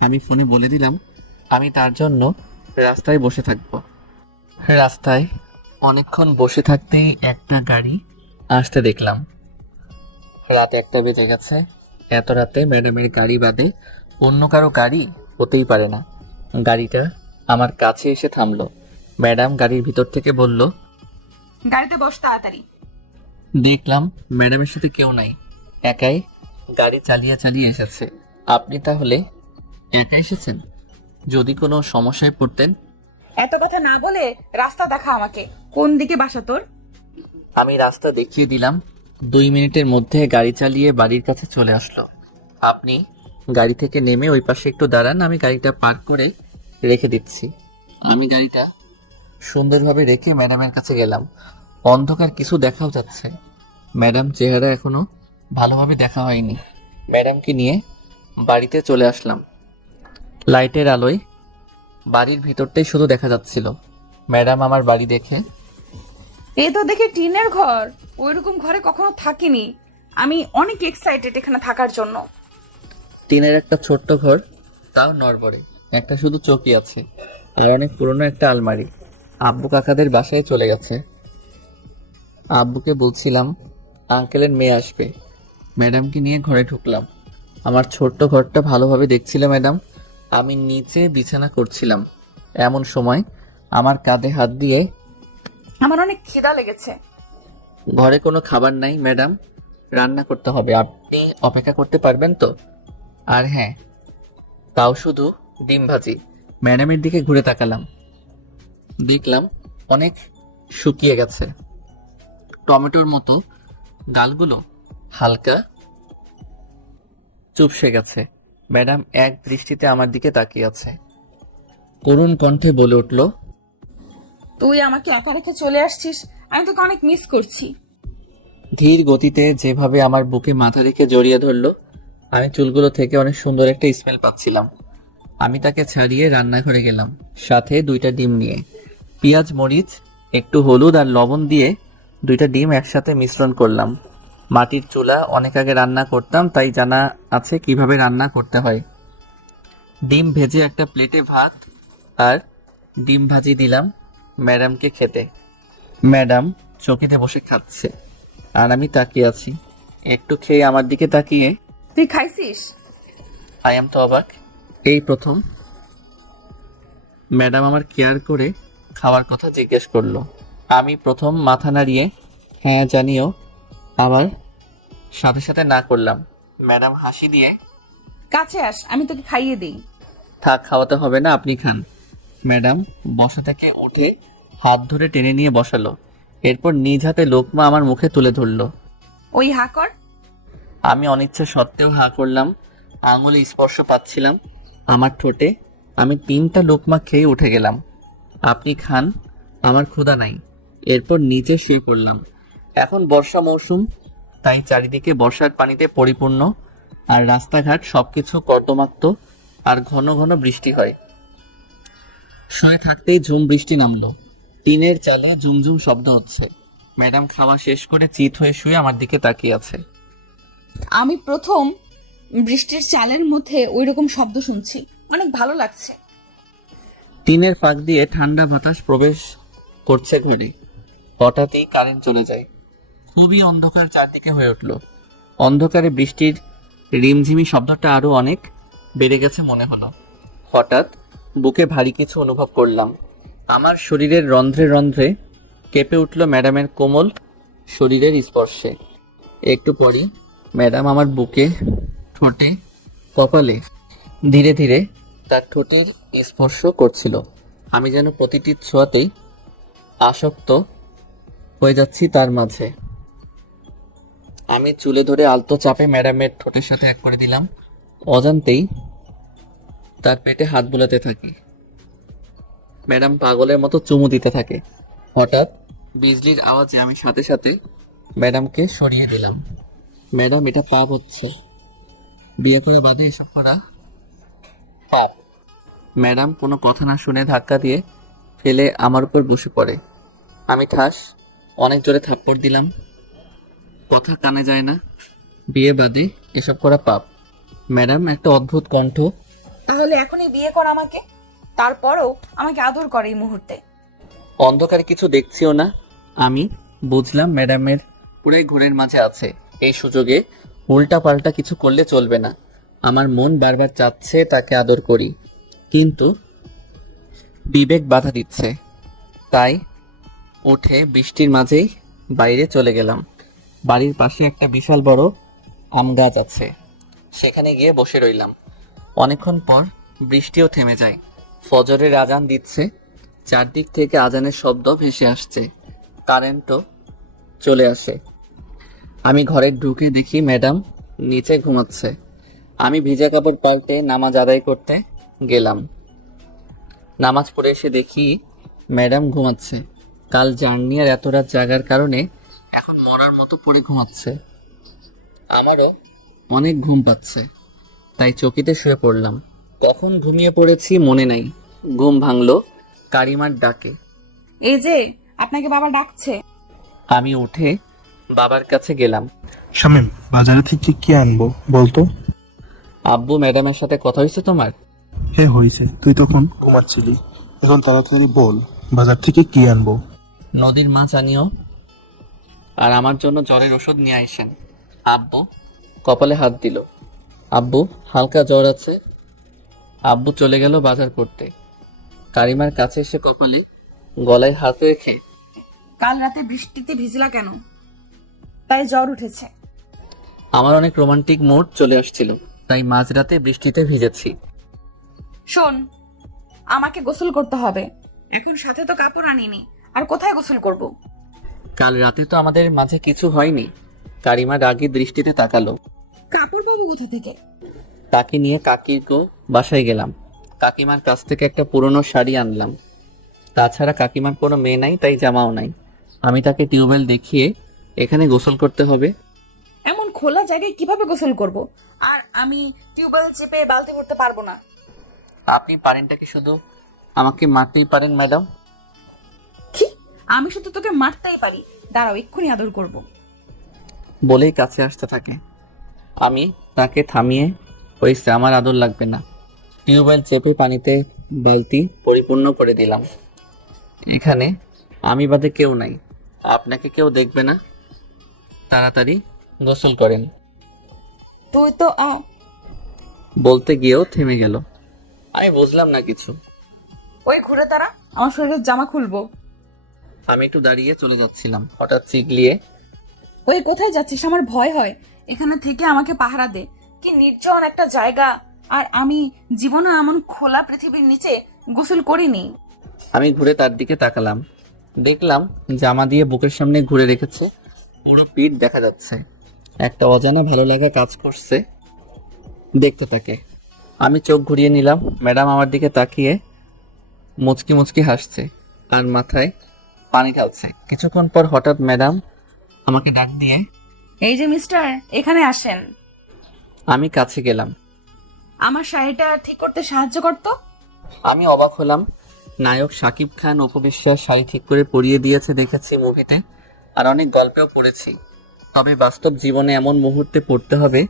আমি ফোনে বলে দিলাম আমি তার জন্য রাস্তায় বসে থাকব। রাস্তায় অনেকক্ষণ বসে থাকতেই একটা গাড়ি আসতে দেখলাম। রাত 1টা বেজে গেছে। এত রাতে ম্যাডামের গাড়ি বাদে অন্য কারো গাড়ি হতেই পারে না। গাড়িটা আমার কাছে এসে থামলো। ম্যাডাম গাড়ির ভিতর থেকে বলল, গাড়িতে বস তাড়াতাড়ি। দেখলাম ম্যাডামের সাথে কেউ নাই, একাই গাড়ি চালিয়ে চালিয়ে এসেছে। আপনি তাহলে একা এসেছেন? যদি কোনো সমস্যায় পড়তেন। এত কথা না বলে রাস্তা দেখা আমাকে, কোন দিকে বাসা তোর? আমি রাস্তা দেখিয়ে দিলাম। 2 মিনিটের মধ্যে গাড়ি চালিয়ে বাড়ির কাছে চলে আসলো। আপনি গাড়ি থেকে নেমে ওই পাশে একটু দাঁড়ান, আমি গাড়িটা পার্ক করে রেখে দিচ্ছি। আমি গাড়িটা সুন্দরভাবে রেখে ম্যাডামের কাছে গেলাম। অন্ধকার, কিছু দেখাও যাচ্ছে। ম্যাডাম চেহারা এখনো ভালোভাবে দেখা হয়নি। ম্যাডামকে নিয়ে বাড়িতে চলে আসলাম। লাইটের আলোয় বাড়ির ভিতরটাই শুধু দেখা যাচ্ছিল। ম্যাডাম আমার বাড়ি দেখে, এ তো দেখি টিনের ঘর, ওইরকম ঘরে কখনো থাকিনি। আমি অনেক এক্সাইটেড এখানে থাকার জন্য। টিনের একটা ছোট্ট ঘর, তাও নড়বড়ে। একটা শুধু চৌকি আছে আর অনেক পুরনো একটা আলমারি। আব্বু কাকাদের বাসায় চলে গেছে। আব্বুকে বলছিলাম আঙ্কেলের মেয়ে আসবে। ম্যাডামকে নিয়ে ঘরে ঢুকলাম। আমার ছোট্ট ঘরটা ভালোভাবে দেখছিল ম্যাডাম। আমি নিচে বিছানা করছিলাম, এমন সময় আমার কাঁধে হাত দিয়ে, আমার অনেক খিদা লেগেছে। ঘরে কোনো খাবার নাই ম্যাডাম, রান্না করতে হবে। আপনি অপেক্ষা করতে পারবেন তো? আর হ্যাঁ, তাও শুধু ডিম ভাজি। ম্যাডামের দিকে ঘুরে তাকালাম, দেখলাম অনেক শুকিয়ে গেছে। টমেটোর মতো গালগুলো হালকা চুপসে গেছে। ম্যাডাম এক দৃষ্টিতে আমার দিকে তাকিয়ে আছে। করুণ কণ্ঠে বলে উঠল, তুই আমাকে একা রেখে চলে আসছিস, আমি তোকে অনেক মিস করছি। ধীর গতিতে যেভাবে আমার বুকে মাথা রেখে জড়িয়ে ধরলো, আমি চুলগুলো থেকে অনেক সুন্দর একটা স্মেল পাচ্ছিলাম। আমি তাকে ছাড়িয়ে রান্নাঘরে গেলাম, সাথে 2টা ডিম নিয়ে। পেঁয়াজ, মরিচ, একটু হলুদ আর লবণ দিয়ে 2টা ডিম একসাথে মিশ্রণ করলাম। মাটির চুলা, অনেক আগে রান্না করতাম, তাই জানা আছে কিভাবে রান্না করতে হয়। ডিম ভেজে একটা প্লেটে ভাত আর ডিম ভাজি দিলাম ম্যাডামকে খেতে। ম্যাডাম চৌকিতে বসে খাচ্ছে আর আমি তাকিয়ে আছি। একটু খেয়ে আমার দিকে তাকিয়ে, তুই খাইছিস? আই এম তো অবাক, এই প্রথম ম্যাডাম আমার কেয়ার করে খাওয়ার কথা জিজ্ঞেস করলো। আমি প্রথম মাথা নাড়িয়ে হ্যাঁ জানিও, আবার সাথে সাথে না করলাম। ম্যাডাম হাসি দিয়ে, কাছে আস, আমি তোকে খাইয়ে দিই। থাক, খাওয়াতে হবে না, আপনি খান। ম্যাডাম বসা থেকে উঠে হাত ধরে টেনে নিয়ে বসালো। এরপর নিজ হাতে লোকমা আমার মুখে তুলে ধরলো। ওই হা কর। আমি অনিচ্ছা সত্ত্বেও হা করলাম। আঙুলে স্পর্শ পাচ্ছিলাম আমার ঠোঁটে। আমি 3টা লোকমা খেয়ে উঠে গেলাম। আপনি খান, আমার ক্ষুধা নাই। এরপর নিচে শুয়ে পড়লাম। এখন বর্ষা মৌসুম, তাই চারিদিকে বর্ষার পানিতে পরিপূর্ণ, আর রাস্তাঘাট সবকিছু কর্দমাক্ত, আর ঘন ঘন বৃষ্টি হয়। শুয়ে থাকতেই ঝুম বৃষ্টি নামলো। টিনের চালে ঝুমঝুম শব্দ হচ্ছে। ম্যাডাম খাওয়া শেষ করে চিত হয়ে শুয়ে আমার দিকে তাকিয়ে আছে। আমি প্রথম বৃষ্টির চালের মধ্যে ওইরকম শব্দ শুনছি, অনেক ভালো লাগছে। টিনের ফাঁক দিয়ে ঠান্ডা বাতাস প্রবেশ করছে ঘরে। হঠাৎই কারেন্ট চলে যায়। খুবই অন্ধকার চারদিকে হয়ে উঠল। অন্ধকারে বৃষ্টির রিমঝিমি শব্দটা আরো অনেক বেড়ে গেছে মনে হলো। হঠাৎ বুকে ভারী কিছু অনুভব করলাম। আমার শরীরের রন্ধ্রে রন্ধ্রে কেঁপে উঠল ম্যাডামের কোমল শরীরের স্পর্শে। একটু পরই ম্যাডাম আমার বুকে, ঠোঁটে, কপালে ধীরে ধীরে তার ঠোঁটের স্পর্শ করছিল। আমি যেন প্রতিটি ছোঁয়াতেই আসক্ত হয়ে যাচ্ছি তার মাঝে। আমি চুলে ধরে আলতো চাপে ম্যাডামের ঠোঁটের সাথে এক করে দিলাম। অজান্তেই তার পেটে হাত বুলাতে থাকি। ম্যাডাম পাগলের মতো চুমু দিতে থাকে। হঠাৎ বিজলির আওয়াজে আমি সাথে সাথে ম্যাডামকে সরিয়ে দিলাম। ম্যাডাম, এটা পাপ হচ্ছে, বিয়ে করে বাদে এসব করা পাপ। ম্যাডাম কোনো কথা না শুনে ধাক্কা দিয়ে ফেলে আমার উপর বসে পড়ে। আমি ঠাস অনেক জোরে থাপ্পড় দিলাম। কথা কানে যায় না, বিয়ে বাদে এসব করা পাপ। ম্যাডাম একটা অদ্ভুত কণ্ঠ। তাহলে এখনই বিয়ে কর আমাকে, তারপরও আমাকে আদর করে এই মুহূর্তে। অন্ধকারে কিছু দেখছিও না। আমি বুঝলাম ম্যাডামের পুরাই ঘোরের মাঝে আছে। এই সুযোগে উল্টা পাল্টা কিছু করলে চলবে না। আমার মন বারবার চাচ্ছে তাকে আদর করি, কিন্তু বিবেক বাধা দিচ্ছে। তাই উঠে বৃষ্টির মাঝেই বাইরে চলে গেলাম। বাড়ির পাশে একটা বিশাল বড় আম গাছ আছে, সেখানে গিয়ে বসে রইলাম। অনেকক্ষণ পর বৃষ্টিও থেমে যায়। ফজরের আজান দিচ্ছে, চারদিক থেকে আজানের শব্দ ভেসে আসছে। কারেন্টও চলে আসে। আমি ঘরে ঢুকে দেখি ম্যাডাম নিচে ঘুমাচ্ছে। আমি ভিজা কাপড় পাল্টে নামাজ আদায় করতে গেলাম। নামাজ পড়ে এসে দেখি ম্যাডাম ঘুমাচ্ছে। কাল জার্নি আর এত রাত জাগার কারণে এখন মরার মতো পড়ে ঘুমাচ্ছে। আমারও অনেক ঘুম পাচ্ছে, তাই চকিতে শুয়ে পড়লাম। কখন ঘুমিয়ে পড়েছি মনে নাই। ঘুম ভাঙলো কারিমার ডাকে। এই যে আপনাকে বাবা ডাকছে। আমি উঠে বাবার কাছে গেলাম। শামীম, বাজারে থেকে কি আনবো বলতো? আব্বু, ম্যাডামের সাথে কথা হয়েছে তোমার? হ্যাঁ হয়েছে, তুই তখন ঘুমাচ্ছিলি। এখন তাড়াতাড়ি বল, বাজার থেকে কি আনবো? নদীর মাছ আনিও, আর আমার জন্য জ্বরের ওষুধ নিয়ে আইসেন। আব্বু কপালে হাত দিল। আব্বু, হালকা জ্বর আছে। আব্বু চলে গেল বাজার করতে। কারিমার কাছে এসে কপালে গলায় হাত রেখে, কাল রাতে বৃষ্টিতে ভিজলা কেন? তাই জ্বর উঠেছে। আমার অনেক রোমান্টিক মুড চলে আসছিল, তাই মাঝরাতে বৃষ্টিতে ভিজেছি। শোন, আমাকে গোসল করতে হবে। এখন সাথে তো কাপড় আনিনি, আর কোথায় গোসল করব? কাল রাতে তো আমাদের মাঝে কিছু হয়নি। কারিমা রাগী দৃষ্টিতে তাকালো। কাপড় পাবো কোথা থেকে? তাকে নিয়ে কাকির বাসায় গেলাম। কাকিমার কাছ থেকে একটা পুরনো শাড়ি আনলাম। তাছাড়া কাকিমার কোনো মেয়ে নাই, তাই জামাও নাই। আমি তাকে টিউবওয়েল দেখিয়ে এখানে গোসল করতে হবে। এমন খোলা জায়গায় কিভাবে গোসল করব? আর আমি টিউবওয়েল চেপে বালতি ভরতে পারবো না। আপনি পারেনটা কি শুধু আমাকে মারতেই পারেন ম্যাডাম? কি? আমি শুধু তোকে মারতেই পারি? দাঁড়াও, এক্ষুনি আদর করব। বলেই কাছে আসতে থাকে। আমি তাকে থামিয়ে, হয়েছে, আমার আদর লাগবে না। টিউবওয়েল চেপে পানিতে বালতি পরিপূর্ণ করে দিলাম। এখানে আমি বাদে কেউ নাই, আপনাকে কেউ দেখবে না। তাড়াতাড়ি গোসল করেন। তুই তো বলতে গিয়েও থেমে গেল। আমি বুঝলাম না কিছু। ওই ঘুরে দাঁড়া, আমার শরীরের জামা খুলবো। আমি একটু দাঁড়িয়ে চলে যাচ্ছিলাম, হঠাৎ চিগলিয়ে, ওই কোথায় যাচ্ছিস? আমার ভয় হয়। এখানে থেকে আমাকে পাহারা দে। কি নির্জন একটা জায়গা, আর আমি জীবনে এমন খোলা পৃথিবীর নিচে গোসল করিনি। আমি ঘুরে তার দিকে তাকালাম। দেখলাম জামা দিয়ে বুকের সামনে ঘুরে রেখেছে, পুরো পিঠ দেখা যাচ্ছে। একটা অজানা ভালো লাগা কাজ করছে দেখতে তাকে। আমি চোখ ঘুরিয়ে নিলাম। ম্যাডাম আমার দিকে তাকিয়ে মুচকি মুচকি হাসছে আর মাথায় পানি ঢালছে। কিছুক্ষণ পর হঠাৎ ম্যাডাম আমাকে ডাক দিয়ে, এই যে মিস্টার, এখানে আসেন। আমি কাছে গেলাম। আমার শাড়িটা ঠিক করতে সাহায্য করতো। আমি অবাক হলাম। নায়ক শাকিব খান উপবিশ্বাস শাড়ি ঠিক করে পরিয়ে দিয়েছে দেখেছি মুভিতে, আর অনেক গল্পেও পড়েছি, তবে বাস্তব জীবনে এমন মুহূর্তে পড়তে হবে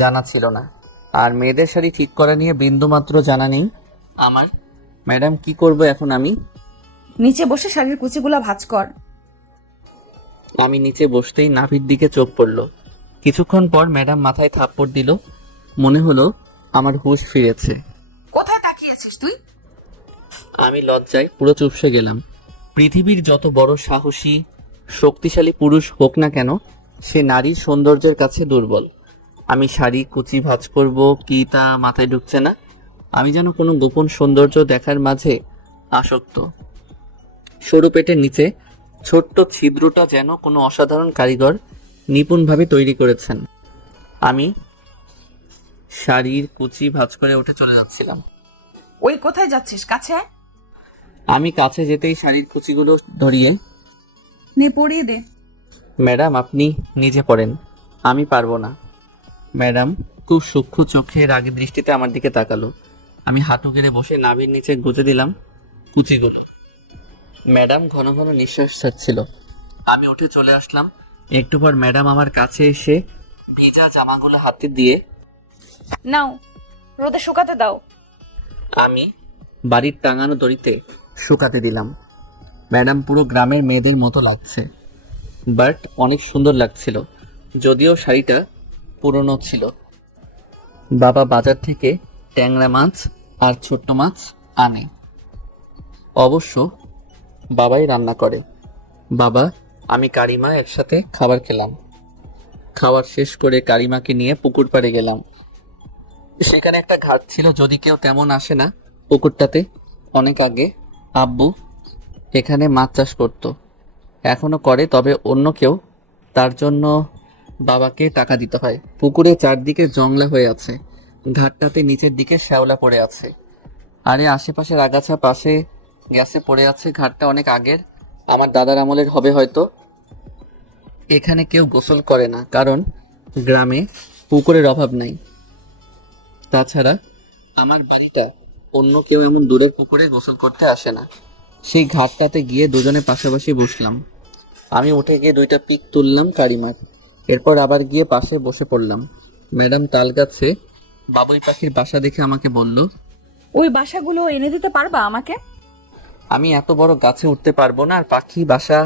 জানা ছিল না। আর মেয়েদের শাড়ি ঠিক করা নিয়ে বিন্দুমাত্র জানা নেই আমার। ম্যাডাম, কি করব এখন আমি? নিচে বসে শাড়ির কুচিগুলা ভাঁজ কর। আমি নিচে বসতেই নাভির দিকে চোখ পড়ল। কিছুক্ষণ পর ম্যাডাম মাথায় থাপ্পড় দিল। মনে হলো আমার হুঁশ ফিরেছে। কোথায় তাকিয়েছিস তুই? আমি লজ্জায় পুরো চুপসে গেলাম। পৃথিবীর যত বড় সাহসী শক্তিশালী পুরুষ হোক না কেন, সে নারীর সৌন্দর্যের কাছে দুর্বল। আমি শাড়ি কুচি ভাঁজ করব কি তা মাথায় ঢুকছে না। আমি যেন কোনো গোপন সৌন্দর্য দেখার মাঝে আসক্ত। সরু পেটের নিচে ছোট্ট ছিদ্রটা যেন কোনো অসাধারণ কারিগর নিপুণভাবে তৈরি করেছেন। আমি শাড়ির কুচি ভাঁজ করে উঠে চলে যাচ্ছিলাম। ওই কোথায় যাচ্ছিস? কাছে আয়। আমি কাছে যেতেই শাড়ির কুচিগুলো ধরিয়ে, নে পরিয়ে দে। ম্যাডাম আপনি নিজে পড়েন, আমি পারবো না। ম্যাডাম খুব সূক্ষ্ম চোখে রাগী দৃষ্টিতে আমার দিকে তাকালো। আমি হাঁটু গেড়ে বসে নাভির নিচে গুজে দিলাম কুচিগুলো। ম্যাডাম ঘন ঘন নিঃশ্বাস ছাড়ছিল। আমি উঠে চলে আসলাম। একটু পর ম্যাডাম আমার কাছে এসে ভেজা জামাগুলো হাতে দিয়ে নাও, রোদে শুকাতে দাও। আমি বাড়ির টাঙানো দড়িতে শুকাতে দিলাম। ম্যাডাম পুরো গ্রামের মেয়েদের মতো লাগছে, বাট অনেক সুন্দর লাগছিল, যদিও শাড়িটা পুরনো ছিল। বাবা বাজার থেকে ট্যাংরা মাছ আর ছোট্ট মাছ আনে। অবশ্য বাবাই রান্না করে। বাবা, আমি কারিমা একসাথে খাবার খেলাম। খাবার শেষ করে কারিমাকে নিয়ে পুকুর পাড়ে গেলাম। সেখানে একটা ঘাট ছিল, যদি কেউ তেমন আসে না পুকুরটাতে। অনেক আগে আব্বু এখানে মাছ চাষ করত, এখনো করে, তবে অন্য কেউ, তার জন্য বাবাকে টাকা দিতে হয়। পুকুরে চারদিকে জংলা হয়ে আছে, ঘাটটাতে নিচের দিকে শ্যাওলা পড়ে আছে, আরে আশেপাশের আগাছা পাশে গ্যাসে পড়ে আছে। ঘাটটা অনেক আগের, আমার দাদার আমলের হবে হয়তো। এখানে কেউ গোসল করে না, কারণ গ্রামে পুকুরের অভাব নাই। তাছাড়া আমার বাড়িটা অন্য কেউ এমন দূরের পুকুরে গোসল করতে আসে না। সেই ঘাটটাতে গিয়ে দুজনে পাশাপাশি বসলাম। আমি উঠে গিয়ে 2টা পিক তুললাম কারিমার, এরপর আবার গিয়ে পাশে বসে পড়লাম। ম্যাডাম তাল গাছে বাবুই পাখির বাসা দেখে আমাকে বলল, ওই বাসাগুলো এনে দিতে পারবা আমাকে? আমি এত বড় গাছে উঠতে পারবো না, আর পাখি বাসা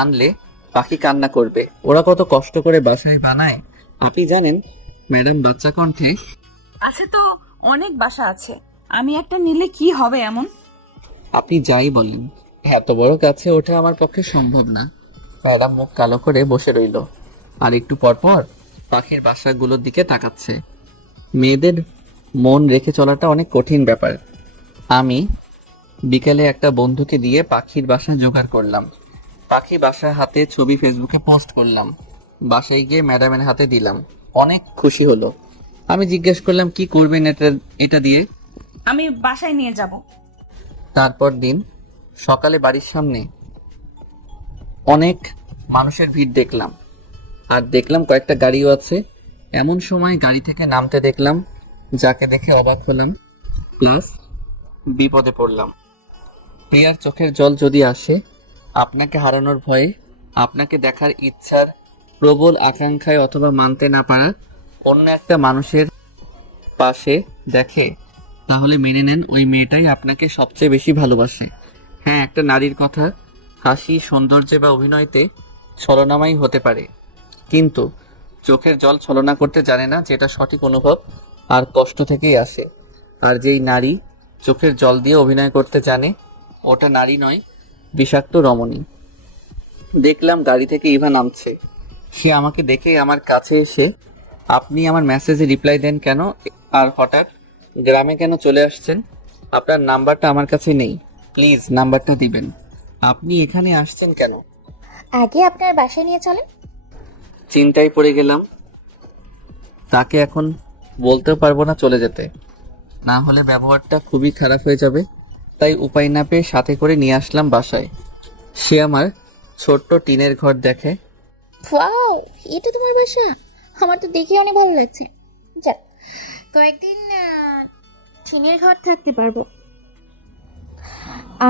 আনলে পাখি কান্না করবে, ওরা কত কষ্ট করে বাসায় বানায় আপনি জানেন? ম্যাডাম বাচ্চা কণ্ঠে, আছে তো, অনেক বাসা আছে, আমি একটা নিলে কি হবে এমন? আপনি যাই বলেন, এত বড় গাছে ওঠা আমার পক্ষে সম্ভব না। ম্যাডাম মুখ কালো করে বসে রইল, আর একটু পর পর পাখির বাসাগুলোর দিকে তাকাচ্ছে। মেয়েদের মন রেখে চলাটা অনেক কঠিন ব্যাপার। আমি বিকেলে একটা বন্ধুকে দিয়ে পাখির বাসা জোগাড় করলাম। পাখি বাসা হাতে ছবি ফেসবুকে পোস্ট করলাম। বাসায় গিয়ে ম্যাডামের হাতে দিলাম। অনেক খুশি হলো। আমি জিজ্ঞেস করলাম, কি করবেন এটা দিয়ে? আমি বাসায় নিয়ে যাব। তারপর দিন সকালে বাড়ির সামনে অনেক মানুষের ভিড় দেখলাম, আর দেখলাম কয়েকটা গাড়িও আছে। এমন সময় গাড়ি থেকে নামতে দেখলাম, যাকে দেখে অবাক হলাম, প্লাস বিপদে পড়লাম। প্রিয়ার চোখের জল যদি আসে, আপনাকে হারানোর ভয়ে, আপনাকে দেখার ইচ্ছার প্রবল আকাঙ্ক্ষায়, অথবা মানতে না পারা অন্য একটা মানুষের পাশে দেখে, তাহলে মেনে নেন ওই মেয়েটাই আপনাকে সবচেয়ে বেশি ভালোবাসে। হ্যাঁ, একটা নারীর কথা হাসি, সৌন্দর্যে বা অভিনয়তে ছলনাময়ী হতে পারে, কিন্তু চোখের জল ছলনা করতে জানে না, যেটা সঠিক অনুভব আর কষ্ট থেকেই আসে। আর যেই নারী চোখের জল দিয়ে অভিনয় করতে জানে, ওটা নারী নয়, বিষাক্ত রমণী। দেখলাম গাড়ি থেকে ইভা নামছে। সে আমাকে দেখে আমার কাছে এসে, আপনি আমার মেসেজে রিপ্লাই দেন কেন, আর হঠাৎ গ্রামে কেন চলে আসছেন? আপনার নাম্বারটা আমার কাছে নেই, প্লিজ নাম্বারটা দিবেন। আপনি এখানে আসছেন কেন? আগে আপনার বাসায় নিয়ে চলেন। চিন্তায় পড়ে গেলাম। তাকে এখন বলতেও পারবো না চলে যেতে, না হলে ব্যবহারটা খুবই খারাপ হয়ে যাবে। তাই উপায় না পেয়ে সাথে করে নিয়ে আসলাম বাসায়। সে আমার ছোট্ট টিনের ঘর দেখে। ওয়াও, এটা তোমার বাসা? আমার তো দেখে অনেক ভালো লাগছে। যাক, কয়েকদিন টিনের ঘর থাকতে পারবো।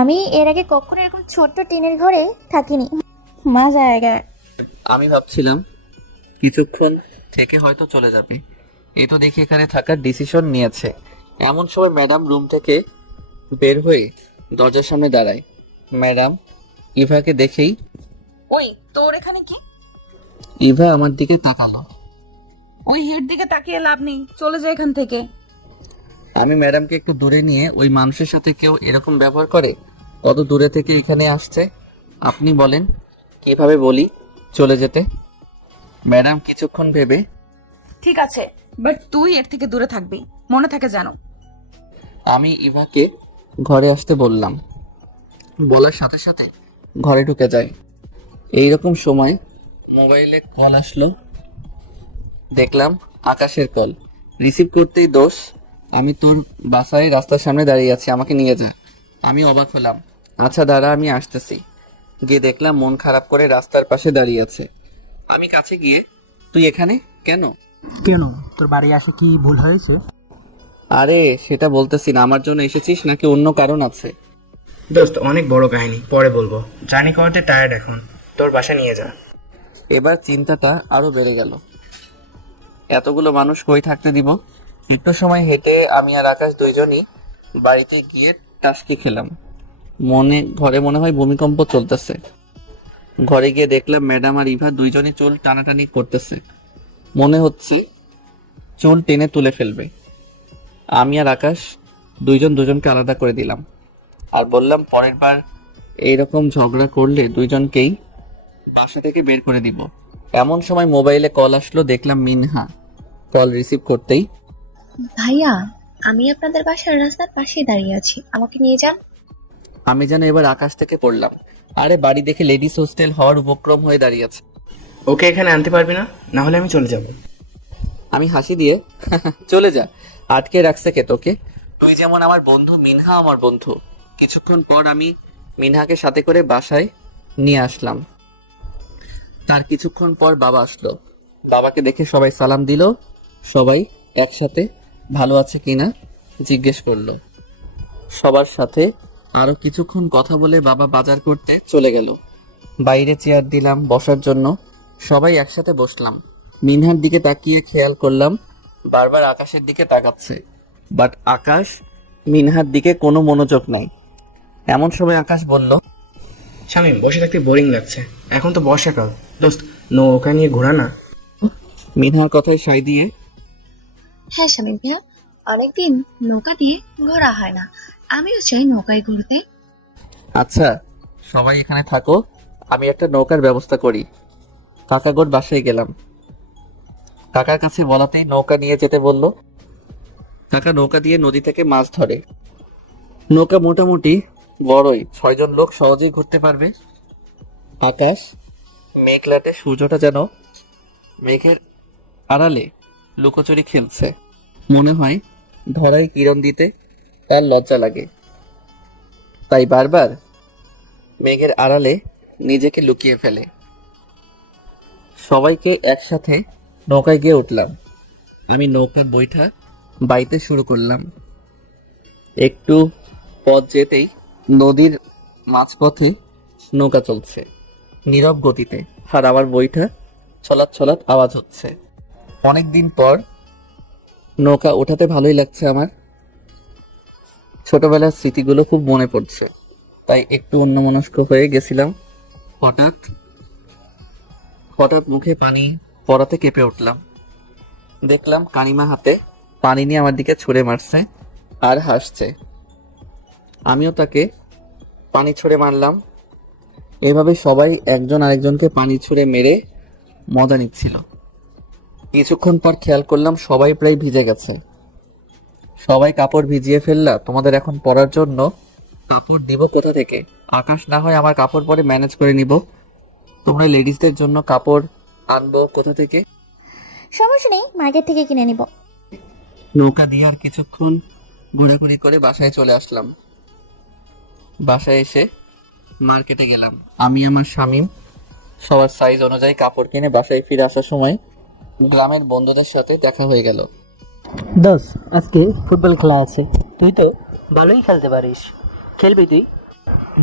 আমি এর আগে কখনো এরকম ছোট্ট টিনের ঘরে থাকিনি, মজা আয়েগা। আমি ভাবছিলাম কিছুক্ষণ থেকে হয়তো চলে যাবে, এই তো দেখি এখানে থাকার ডিসিশন নিয়েছে। এমন সময় ম্যাডাম রুম থেকে বের হয়ে দরজার সামনে দাঁড়ায়। ম্যাডাম ইভাকে দেখেই, ওই তোর এখানে কি? ইভা আমার দিকে তাকালো। ওই হেড দিকে তাকিয়ে লাভ নেই, চলে যা এখান থেকে। আমি ম্যাডামকে একটু দূরে নিয়ে, ওই মানুষের সাথে কেউ এরকম ব্যবহার করে? কত দূরে থেকে এখানে আসছে, আপনি বলেন কিভাবে বলি চলে যেতে? ম্যাডাম কিছুক্ষণ ভেবে, ঠিক আছে, বাট তুই এর থেকে দূরে থাকবি, মনে থাকে জানো। আমি ইভাকে ঘরে আসতে বললাম। বলার সাথে সাথে ঘরে ঢুকে যায়। এইরকম সময় মোবাইলে কল আসলো। দেখলাম আকাশের কল। রিসিভ করতেই দোষ, আমি তোর বাসায় রাস্তার সামনে দাঁড়িয়ে আছি, আমাকে নিয়ে যা। আমি অবাক হলাম। আচ্ছা দাঁড়া, আমি আসতেছি। গিয়ে দেখলাম মন খারাপ করে রাস্তার পাশে দাঁড়িয়ে আছে। আমি কাছে গিয়ে, তুই এখানে কেন? কেন, তোর বাড়ি আসে কি ভুল হয়েছে? আরে সেটা বলতেছি না, আমার জন্য এসেছিস নাকি অন্য কারণ আছে? দোস্ত, অনেক বড় কাহিনী, পরে বলবো। জার্নি করাতে টায়ার্ড এখন, তোর বাসা নিয়ে যা। এবার চিন্তাটা আরো বেড়ে গেল। এতগুলো মানুষ কই থাকতে দিব? একটু সময় হেঁটে আমি আর আকাশ দুইজনই বাড়িতে গিয়ে টাসকি খেলাম। ঘরে মনে হয় ভূমিকম্প চলতেছে। ঘরে গিয়ে দেখলাম ম্যাডাম আর ইভা দুইজনই চুল টানাটানি করতেছে, মনে হচ্ছে চুল টেনে তুলে ফেলবে। আমি আর আকাশ দুইজন দুজনকে আলাদা করে দিলাম আর বললাম পরের বার এইরকম ঝগড়া করলে দুইজনকেই বাসা থেকে বের করে দিব। এমন সময় মোবাইলে কল আসলো, দেখলাম মিনহা। কল রিসিভ করতেই, ভাইয়া, আমি আপনাদের বাসার রাস্তার পাশেই দাঁড়িয়ে আছি, আমাকে নিয়ে যান। আমি যেন এবার আকাশ থেকে পড়লাম। আরে বাড়ি দেখে লেডিস হোস্টেল হওয়ার উপক্রম হয়ে দাঁড়িয়ে আছে। ওকে এখানে আনতে পারবি না, না হলে আমি চলে যাব। আমি হাসি দিয়ে চলে যা, আটকে রাখছে কে তোকে? তুই যেমন আমার বন্ধু, মিনহা আমার বন্ধু। কিছুক্ষণ পর আমি মিনহাকে সাথে করে বাসায় নিয়ে আসলাম। তার কিছুক্ষণ পর বাবা আসলো। বাবাকে দেখে সবাই সালাম দিল। সবাই একসাথে ভালো আছে কিনা জিজ্ঞেস করলো। সবার সাথে আরো কিছুক্ষণ কথা বলে বাবা বাজার করতে চলে গেল। বাইরে চেয়ার দিলাম বসার জন্য, সবাই একসাথে বসলাম। মিনহার দিকে তাকিয়ে খেয়াল করলাম বারবার আকাশের দিকে তাকাচ্ছে, বাট আকাশ মিনহার দিকে কোনো মনোযোগ নাই। এমন সময় আকাশ বলল, শামীম, বসে থাকতে বোরিং লাগছে, এখন তো বর্ষাকাল, দোস্ত নৌকা নিয়ে ঘোরা না। মিনহার কথায় সায় দিয়ে, হ্যাঁ শামীম ভাইয়া, অনেকদিন নৌকা দিয়ে ঘোরা হয় না, আমিও চাই নৌকায় ঘুরতে। আচ্ছা সবাই এখানে থাকো, আমি একটা নৌকার ব্যবস্থা করি। কাকাগোর বাসায় গেলাম। কাকার কাছে বলাতেই নৌকা নিয়ে যেতে বলল। কাকা নৌকা দিয়ে নদী থেকে মাছ ধরে। নৌকা মোটামুটি বড়ই, 6 জন লোক সহজেই ঘুরতে পারবে। আকাশ মেঘলাটে, সূর্যটা যেন মেঘের আড়ালে লুকোচুরি খেলছে। মনে হয় ধরায় কিরণ দিতে তার লজ্জা লাগে, তাই বারবার মেঘের আড়ালে নিজেকে লুকিয়ে ফেলে। সবাইকে একসাথে নৌকায় গিয়ে উঠলাম। আমি নৌকার বৈঠা বাইতে শুরু করলাম। একটু পথ যেতেই নদীর মাঝপথে নৌকা চলছে নীরব গতিতে, আর আমার বৈঠা ছলাৎ ছলাৎ আওয়াজ হচ্ছে। অনেকদিন পর নৌকা ওঠাতে ভালোই লাগছে আমার। ছোটবেলার স্মৃতিগুলো খুব মনে পড়ছে, তাই একটু অন্যমনস্ক হয়ে গেছিলাম। হঠাৎ হঠাৎ মুখে পানি পড়াতে কেঁপে উঠলাম। দেখলাম কানিমা হাতে পানি নিয়ে আমার দিকে ছুঁড়ে মারছে আর হাসছে। আমিও তাকে পানি ছুঁড়ে মারলাম। এভাবে সবাই একজন আরেকজনকে পানি ছুঁড়ে মেরে মজা নিচ্ছিল। কিছুক্ষণ পর খেয়াল করলাম সবাই প্রায় ভিজে গেছে। সবাই কাপড় ভিজিয়ে ফেললা, তোমাদের এখন পরার জন্য কাপড় দিব কোথা থেকে? আকাশ না হয় আমার কাপড় পরে ম্যানেজ করে নিব, তোমরা লেডিসদের জন্য কাপড় আনবো কোথা থেকে? সমস্যা নেই, মার্কেট থেকে কিনে নিব। নৌকা দিয়ে আর কিছুক্ষণ ঘোরাঘুরি করে বাসায় চলে আসলাম। বাসায় এসে মার্কেটে গেলাম। আমি আমার শামীম সবার সাইজ অনুযায়ী কাপড় কিনে বাসায় ফিরে আসার সময় গ্রামের বন্ধুদের সাথে দেখা হয়ে গেল। দোষ, আজকে ফুটবল খেলা আছে, তুই তো ভালোই খেলতে পারিস, খেলবি তুই?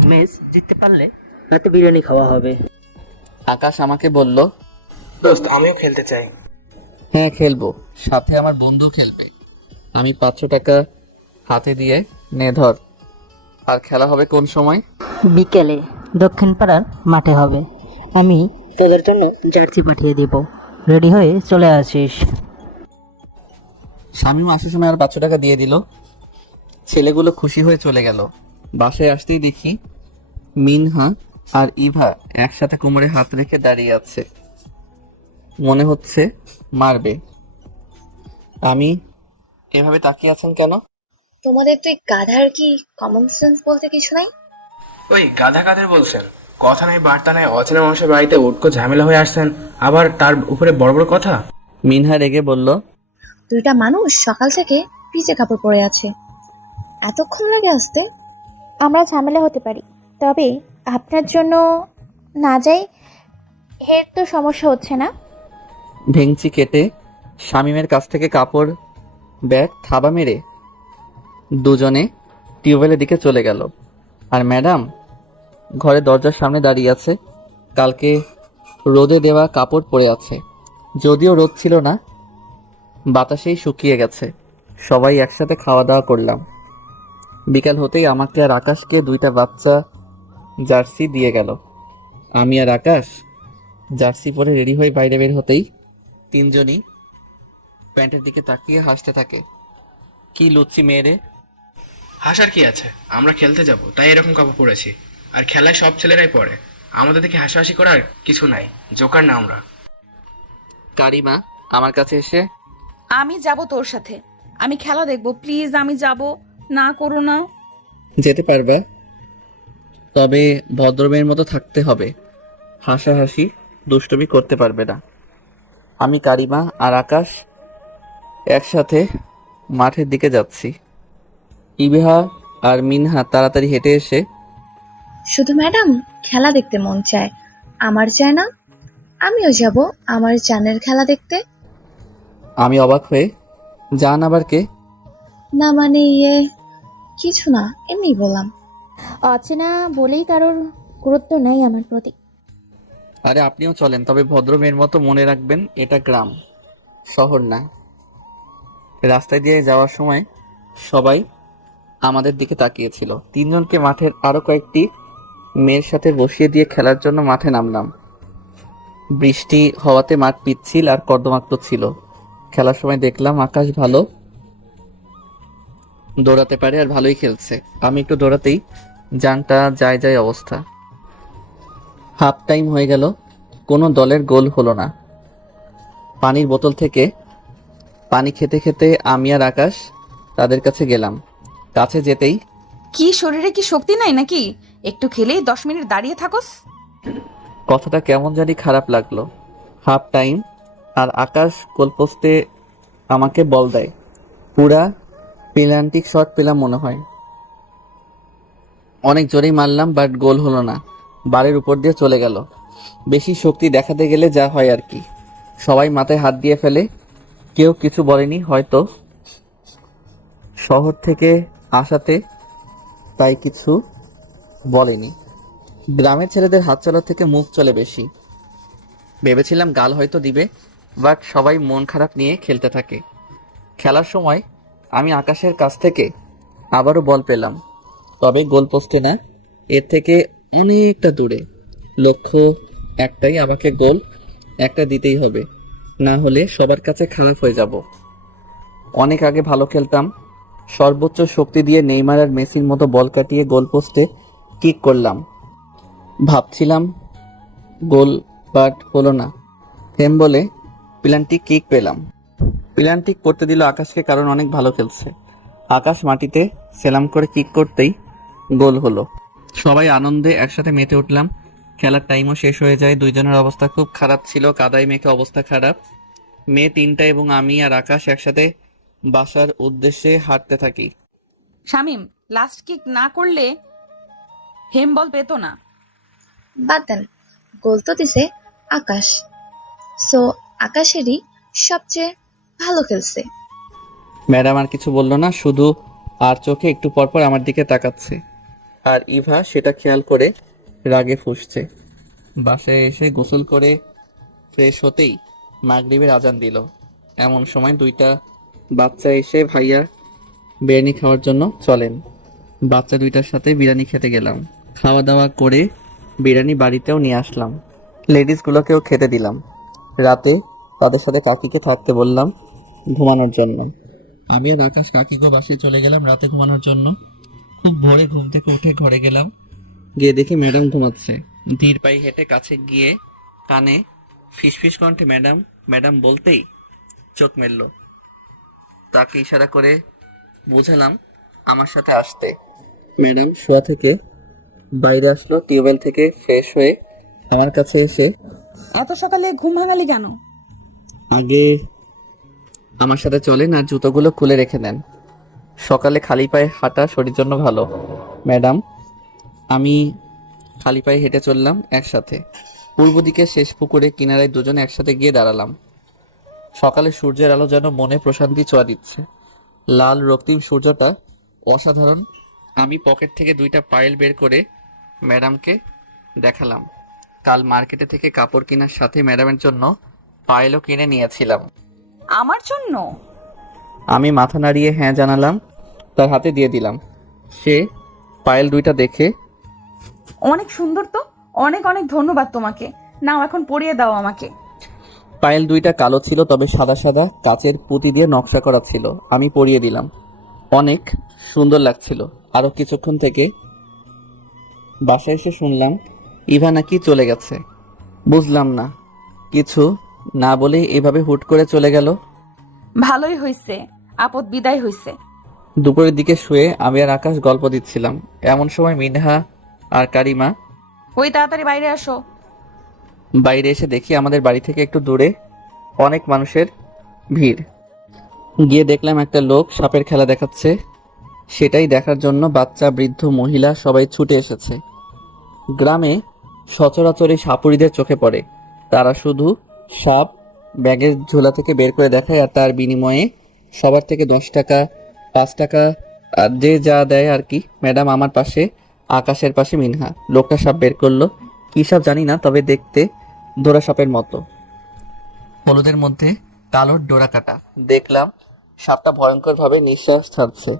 ম্যাচ জিততে পারলে রাতে বিরিয়ানি খাওয়া হবে। আকাশ আমাকে বলল, দোস্ত আমিও খেলতে চাই। হ্যাঁ খেলবো, সাথে আমার বন্ধু খেলবে। আমি 500 টাকা হাতে দিয়ে, নে ধর। আর খেলা হবে কোন সময়? বিকেলে দক্ষিণ পাড়ার মাঠে হবে, আমি তোদের জন্য জার্সি পাঠিয়ে দিব, রেডি হয়ে চলে আসিস। শামীম আসার সময় আর 500 টাকা দিয়ে দিল। ছেলেগুলো খুশি হয়ে চলে গেল। বাসায় আসতেই দেখি মিনহা আর ইভা একসাথে কোমরে হাত রেখে দাঁড়িয়ে আছে, মনে হচ্ছে মারবে। আমি এভাবে তাকিয়ে আছেন কেন? তোমাদের তো এই গাধার কি কমন সেন্স বলতে কিছু নাই? ওই গাধা কাদের বলছেন? কথা নাই বার্তা নাই, অচেনা মানুষের বাড়িতে উটকো ঝামেলা হয়ে আসছেন, আবার তার উপরে বড় বড় কথা। মিনহা রেগে বলল, দুইটা মানুষ সকাল থেকে ভিজে কাপড় পরে আছে, এতক্ষণ লাগে আসতে? আমরা ঝামেলা হতে পারি, তবে আপনার জন্য না যাই এর তো সমস্যা হচ্ছে না। ভেংচি কেটে শামীমের কাছ থেকে কাপড় ব্যাগ থাবা মেরে দুজনে টিউবওয়েলের দিকে চলে গেল। আর ম্যাডাম ঘরে দরজার সামনে দাঁড়িয়ে আছে। কালকে রোদে দেওয়া কাপড় পরে আছে। যদিও রোদ ছিল না, বাতাসেই শুকিয়ে গেছে। সবাই একসাথে খাওয়া দাওয়া করলাম। বিকাল হতেই আমাকে আর আকাশকে 2টা বাচ্চা জার্সি দিয়ে গেল। আমি আর আকাশ জার্সি পরে রেডি হয়ে বাইরে বের হতেই 3জনই প্যান্টের দিকে তাকিয়ে হাসতে থাকে। কি লুচ্ছি মেয়েরে। হাসার কি আছে, আমরা খেলতে যাব তাই এরকম কাপড় পরেছি। আর খেলায় সব ছেলেরাই পরে, আমাদের দেখে হাসাহাসি করার কিছু নাই। জোকার না আমরা। কারিমা আমার কাছে এসে, আমি যাব তোর সাথে, আমি খেলা দেখবো, প্লিজ আমি যাব, না করো না। যেতে পারবা, তবে ভদ্রমের মতো থাকতে হবে। হাসাহাসি দুষ্টুমি করতে পারবে না। আমি, কারিমা আর আকাশ একসাথে মাঠের দিকে যাচ্ছি। ইবিহা আর মিনহা তাড়াতাড়ি হেঁটে এসে, শুধু ম্যাডাম খেলা দেখতে মন চায়, আমার চায় না। আমিও যাব আমার জানের খেলা দেখতে। আমি অবাক হয়ে, জান আবার কে? না মানে কিছু না, এমনি বললাম। অচেনা বলেই কারোর গুরুত্ব নেই আমার প্রতি। আরে আপনিও চলেন, তবে ভদ্রমের মতো মনে রাখবেন এটা গ্রাম, শহর না। রাস্তায় দিয়ে যাওয়ার সময় সবাই আমাদের দিকে তাকিয়েছিল। 3জনকে মাঠের আরো কয়েকটি মেয়ের সাথে বসিয়ে দিয়ে খেলার জন্য মাঠে নামলাম। বৃষ্টি হওয়াতে মাঠ পিচ্ছিল আর কর্দমাক্ত ছিল। খেলার সময় দেখলাম আকাশ ভালো দৌড়াতে পারে আর ভালোই খেলছে। আমি একটু দৌড়াতেই জানটা যায় যায় অবস্থা। হাফ টাইম হয়ে গেল, কোনো দলের গোল হলো না। পানির বোতল থেকে পানি খেতে খেতে আমি আর আকাশ তাদের কাছে গেলাম। কাছে যেতেই, কি শরীরে কি শক্তি নাই নাকি? একটু খেলেই 10 মিনিট দাঁড়িয়ে থাকোস। কথাটা কেমন জানি খারাপ লাগলো। হাফ টাইম আর আকাশ গোলপোস্টে আমাকে বল দেয়। পুরা পেনাল্টি শট পেলাম মনে হয়। অনেক জোরেই মারলাম, বাট গোল হলো না, বারের উপর দিয়ে চলে গেল। বেশি শক্তি দেখাতে গেলে যা হয় আর কি। সবাই মাথায় হাত দিয়ে ফেলে, কেউ কিছু বলেনি, হয়তো শহর থেকে আসাতে তাই কিছু বলেনি। গ্রামের ছেলেদের হাত চলা থেকে মুখ চলে বেশি। ভেবেছিলাম গাল হয়তো দিবে, বাট সবাই মন খারাপ নিয়ে খেলতে থাকে। খেলার সময় আমি আকাশের কাছ থেকে আবারও বল পেলাম, তবে গোল পোস্টে না, এর থেকে অনেকটা দূরে। লক্ষ্য একটাই, আমাকে গোল একটা দিতেই হবে, না হলে সবার কাছে খারাপ হয়ে যাব। অনেক আগে ভালো খেলতাম, সর্বোচ্চ শক্তি দিয়ে নেইমার আর মেসির মতো বল কাটিয়ে গোল পোস্টে কিক করলাম। ভাবছিলাম গোল, বাট হলো না। হেম বলে পেনাল্টি কিক পেলাম। পেনাল্টি করতে দিল আকাশকে, কারণ অনেক ভালো খেলছে। আকাশ মাটিতে সেলাম করে কিক করতেই গোল হলো। সবাই আনন্দে একসাথে মেতে উঠলাম। খেলার টাইমও শেষ হয়ে যায়। 2জনের অবস্থা খুব খারাপ ছিল, কাদায় মেখে অবস্থা খারাপ। মেয়ে 3টা এবং আমি আর আকাশ একসাথে বাসার উদ্দেশ্যে হাঁটতে থাকি। শামিম, লাস্ট কিক না করলে হেম বল পেতো না। বাদ দেন, গোল তো দিছে আকাশ, সো আকাশেরই সবচেয়ে ভালো খেলছে। ম্যাডাম আর কিছু বলল না, শুধু আর চোখে একটু পরপর আমার দিকে তাকাচ্ছে। আর ইভা সেটা খেয়াল করে রাগে ফুঁসছে। বাসায় এসে গোসল করে ফ্রেশ হতেই মাগরিবের আজান দিল। এমন সময় 2টা বাচ্চা এসে, ভাইয়া বিরিয়ানি খাওয়ার জন্য চলেন। বাচ্চা 2টার সাথে বিরিয়ানি খেতে গেলাম। খাওয়া দাওয়া করে বিরিয়ানি বাড়িতেও নিয়ে আসলাম। লেডিসগুলোকেও খেতে দিলাম। রাতে তাদের সাথে কাকিকে থাকতে বললাম ঘুমানোর জন্য। আমি আর আকাশ কাকিগো বাসায় চলে গেলাম রাতে ঘুমানোর জন্য। খুব ভোরে ঘুম থেকে উঠে ঘরে গেলাম, গিয়ে দেখি ম্যাডাম ঘুমাচ্ছে। ধীর পায়ে হেঁটে কাছে গিয়ে কানে ফিসফিস কণ্ঠে ম্যাডাম ম্যাডাম বলতেই চোখ মেলল। তাকে ইশারা করে বুঝালাম আমার সাথে আসতে। ম্যাডাম শোয়া থেকে বাইরে আসলো, টিউবওয়েল থেকে ফ্রেশ হয়ে আমার কাছে এসে, এত সকালে ঘুম ভাঙালি কেন? আগে আমার সাথে চলেন আর জুতোগুলো খুলে রেখে দেন। সকালে খালি পায়ে হাঁটা শরীরের জন্য ভালো। ম্যাডাম আমি খালি পায়ে হেঁটে চললাম একসাথে। পূর্ব দিকে শেষ পুকুরে কিনারায় 2জনে একসাথে গিয়ে দাঁড়ালাম। সকালে সূর্যের আলো যেন মনে প্রশান্তি ছোঁয়া দিচ্ছে। লাল রক্তিম সূর্যটা অসাধারণ। আমি পকেট থেকে 2টা পায়েল বের করে ম্যাডামকে দেখালাম। কাল মার্কেটে থেকে কাপড় কেনার সাথে ম্যাডামের জন্য পায়েলও কিনে নিয়েছিলাম। আমার জন্য? আমি মাথা নাড়িয়ে হ্যাঁ জানালাম, তার হাতে দিয়ে দিলাম। সে পায়েল দুইটা দেখে, অনেক সুন্দর তো, অনেক অনেক ধন্যবাদ তোমাকে। নাও এখন পরিয়ে দাও আমাকে। পায়েল দুইটা কালো ছিল, তবে সাদা সাদা কাচের পুঁতি দিয়ে নকশা করা ছিল। আমি পরিয়ে দিলাম, অনেক সুন্দর লাগছিল। আরো কিছুক্ষণ থেকে বাসায় এসে শুনলাম ইভা নাকি চলে গেছে। বুঝলাম না, কিছু না বলে এভাবে হুট করে চলে গেল। ভালোই হয়েছে, আপদ বিদায় হয়েছে। দুপুরের দিকে শুয়ে আমি আর আকাশ গল্প দিচ্ছিলাম, এমন সময় মিনহা আর কারিমা ওই তাড়াতাড়ি বাইরে আসো। বাইরে এসে দেখি আমাদের বাড়ি থেকে একটু দূরে অনেক মানুষের ভিড়। গিয়ে দেখলাম একটা লোক সাপের খেলা দেখাচ্ছে। সেটাই দেখার জন্য বাচ্চা, বৃদ্ধ, মহিলা সবাই ছুটে এসেছে। গ্রামে সচরাচর এই সাপুড়িদের চোখে পড়ে। তারা শুধু সাপ ব্যাগের ঝোলা থেকে বের করে দেখায়, আর তার বিনিময়ে সবার থেকে 10 টাকা, 5 টাকা, আর যে যা দেয় আর কি। ম্যাডাম আমার পাশে, আকাশের পাশে মিনহা। লোকটা সাপ বের করলো, কি সাপ জানি না, তবে দেখতে ডোরা সাপের মতো, হলুদের মধ্যে কালোর ডোরা কাটা। দেখলাম সাপটা ভয়ঙ্কর ভাবে নিঃশ্বাস ছাড়ছে,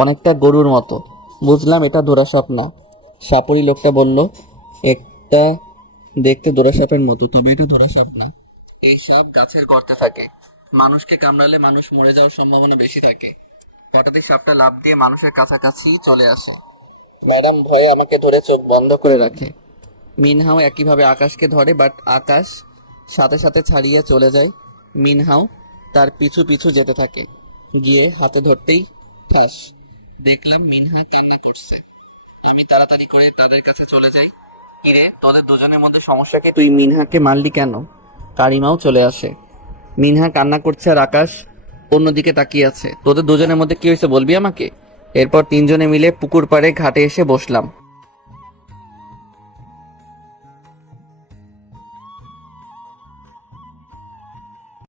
অনেকটা গরুর মতো। বুঝলাম এটা ডোরা সাপ না। সাপুরি লোকটা বলল, একটা দেখতে ডোরা সাপের মতো, তবে এটা ডোরা সাপ না। এই সাপ গাছের গর্তে থাকে, মানুষকে কামড়ালে মানুষ মরে যাওয়ার সম্ভাবনা বেশি থাকে। হঠাৎই সাপটা লাফ দিয়ে মানুষের কাছাকাছি চলে আসে। ম্যাডাম ভয়ে আমাকে ধরে চোখ বন্ধ করে রাখে। মিনহাও একইভাবে আকাশকে ধরে, বাট আকাশ সাথে সাথে ছাড়িয়ে চলে যায়। মিনহাও তার পিছু পিছু যেতে থাকে, গিয়ে হাতে ধরতেই ঠাস, দেখলাম মিনহা কান্না করছে। আমি তাড়াতাড়ি করে তাদের কাছে চলে যাই। কিরে, তোদের দুজনের মধ্যে সমস্যা কি? তুই মিনহাকে মারলি কেন? কারিমাও চলে আসে। মিনহা কান্না করছে আর আকাশ অন্যদিকে তাকিয়ে আছে। তোদের দুজনের মধ্যে কি হয়েছে বলবি আমাকে? এরপর তিনজনে মিলে পুকুর পাড়ে ঘাটে এসে বসলাম।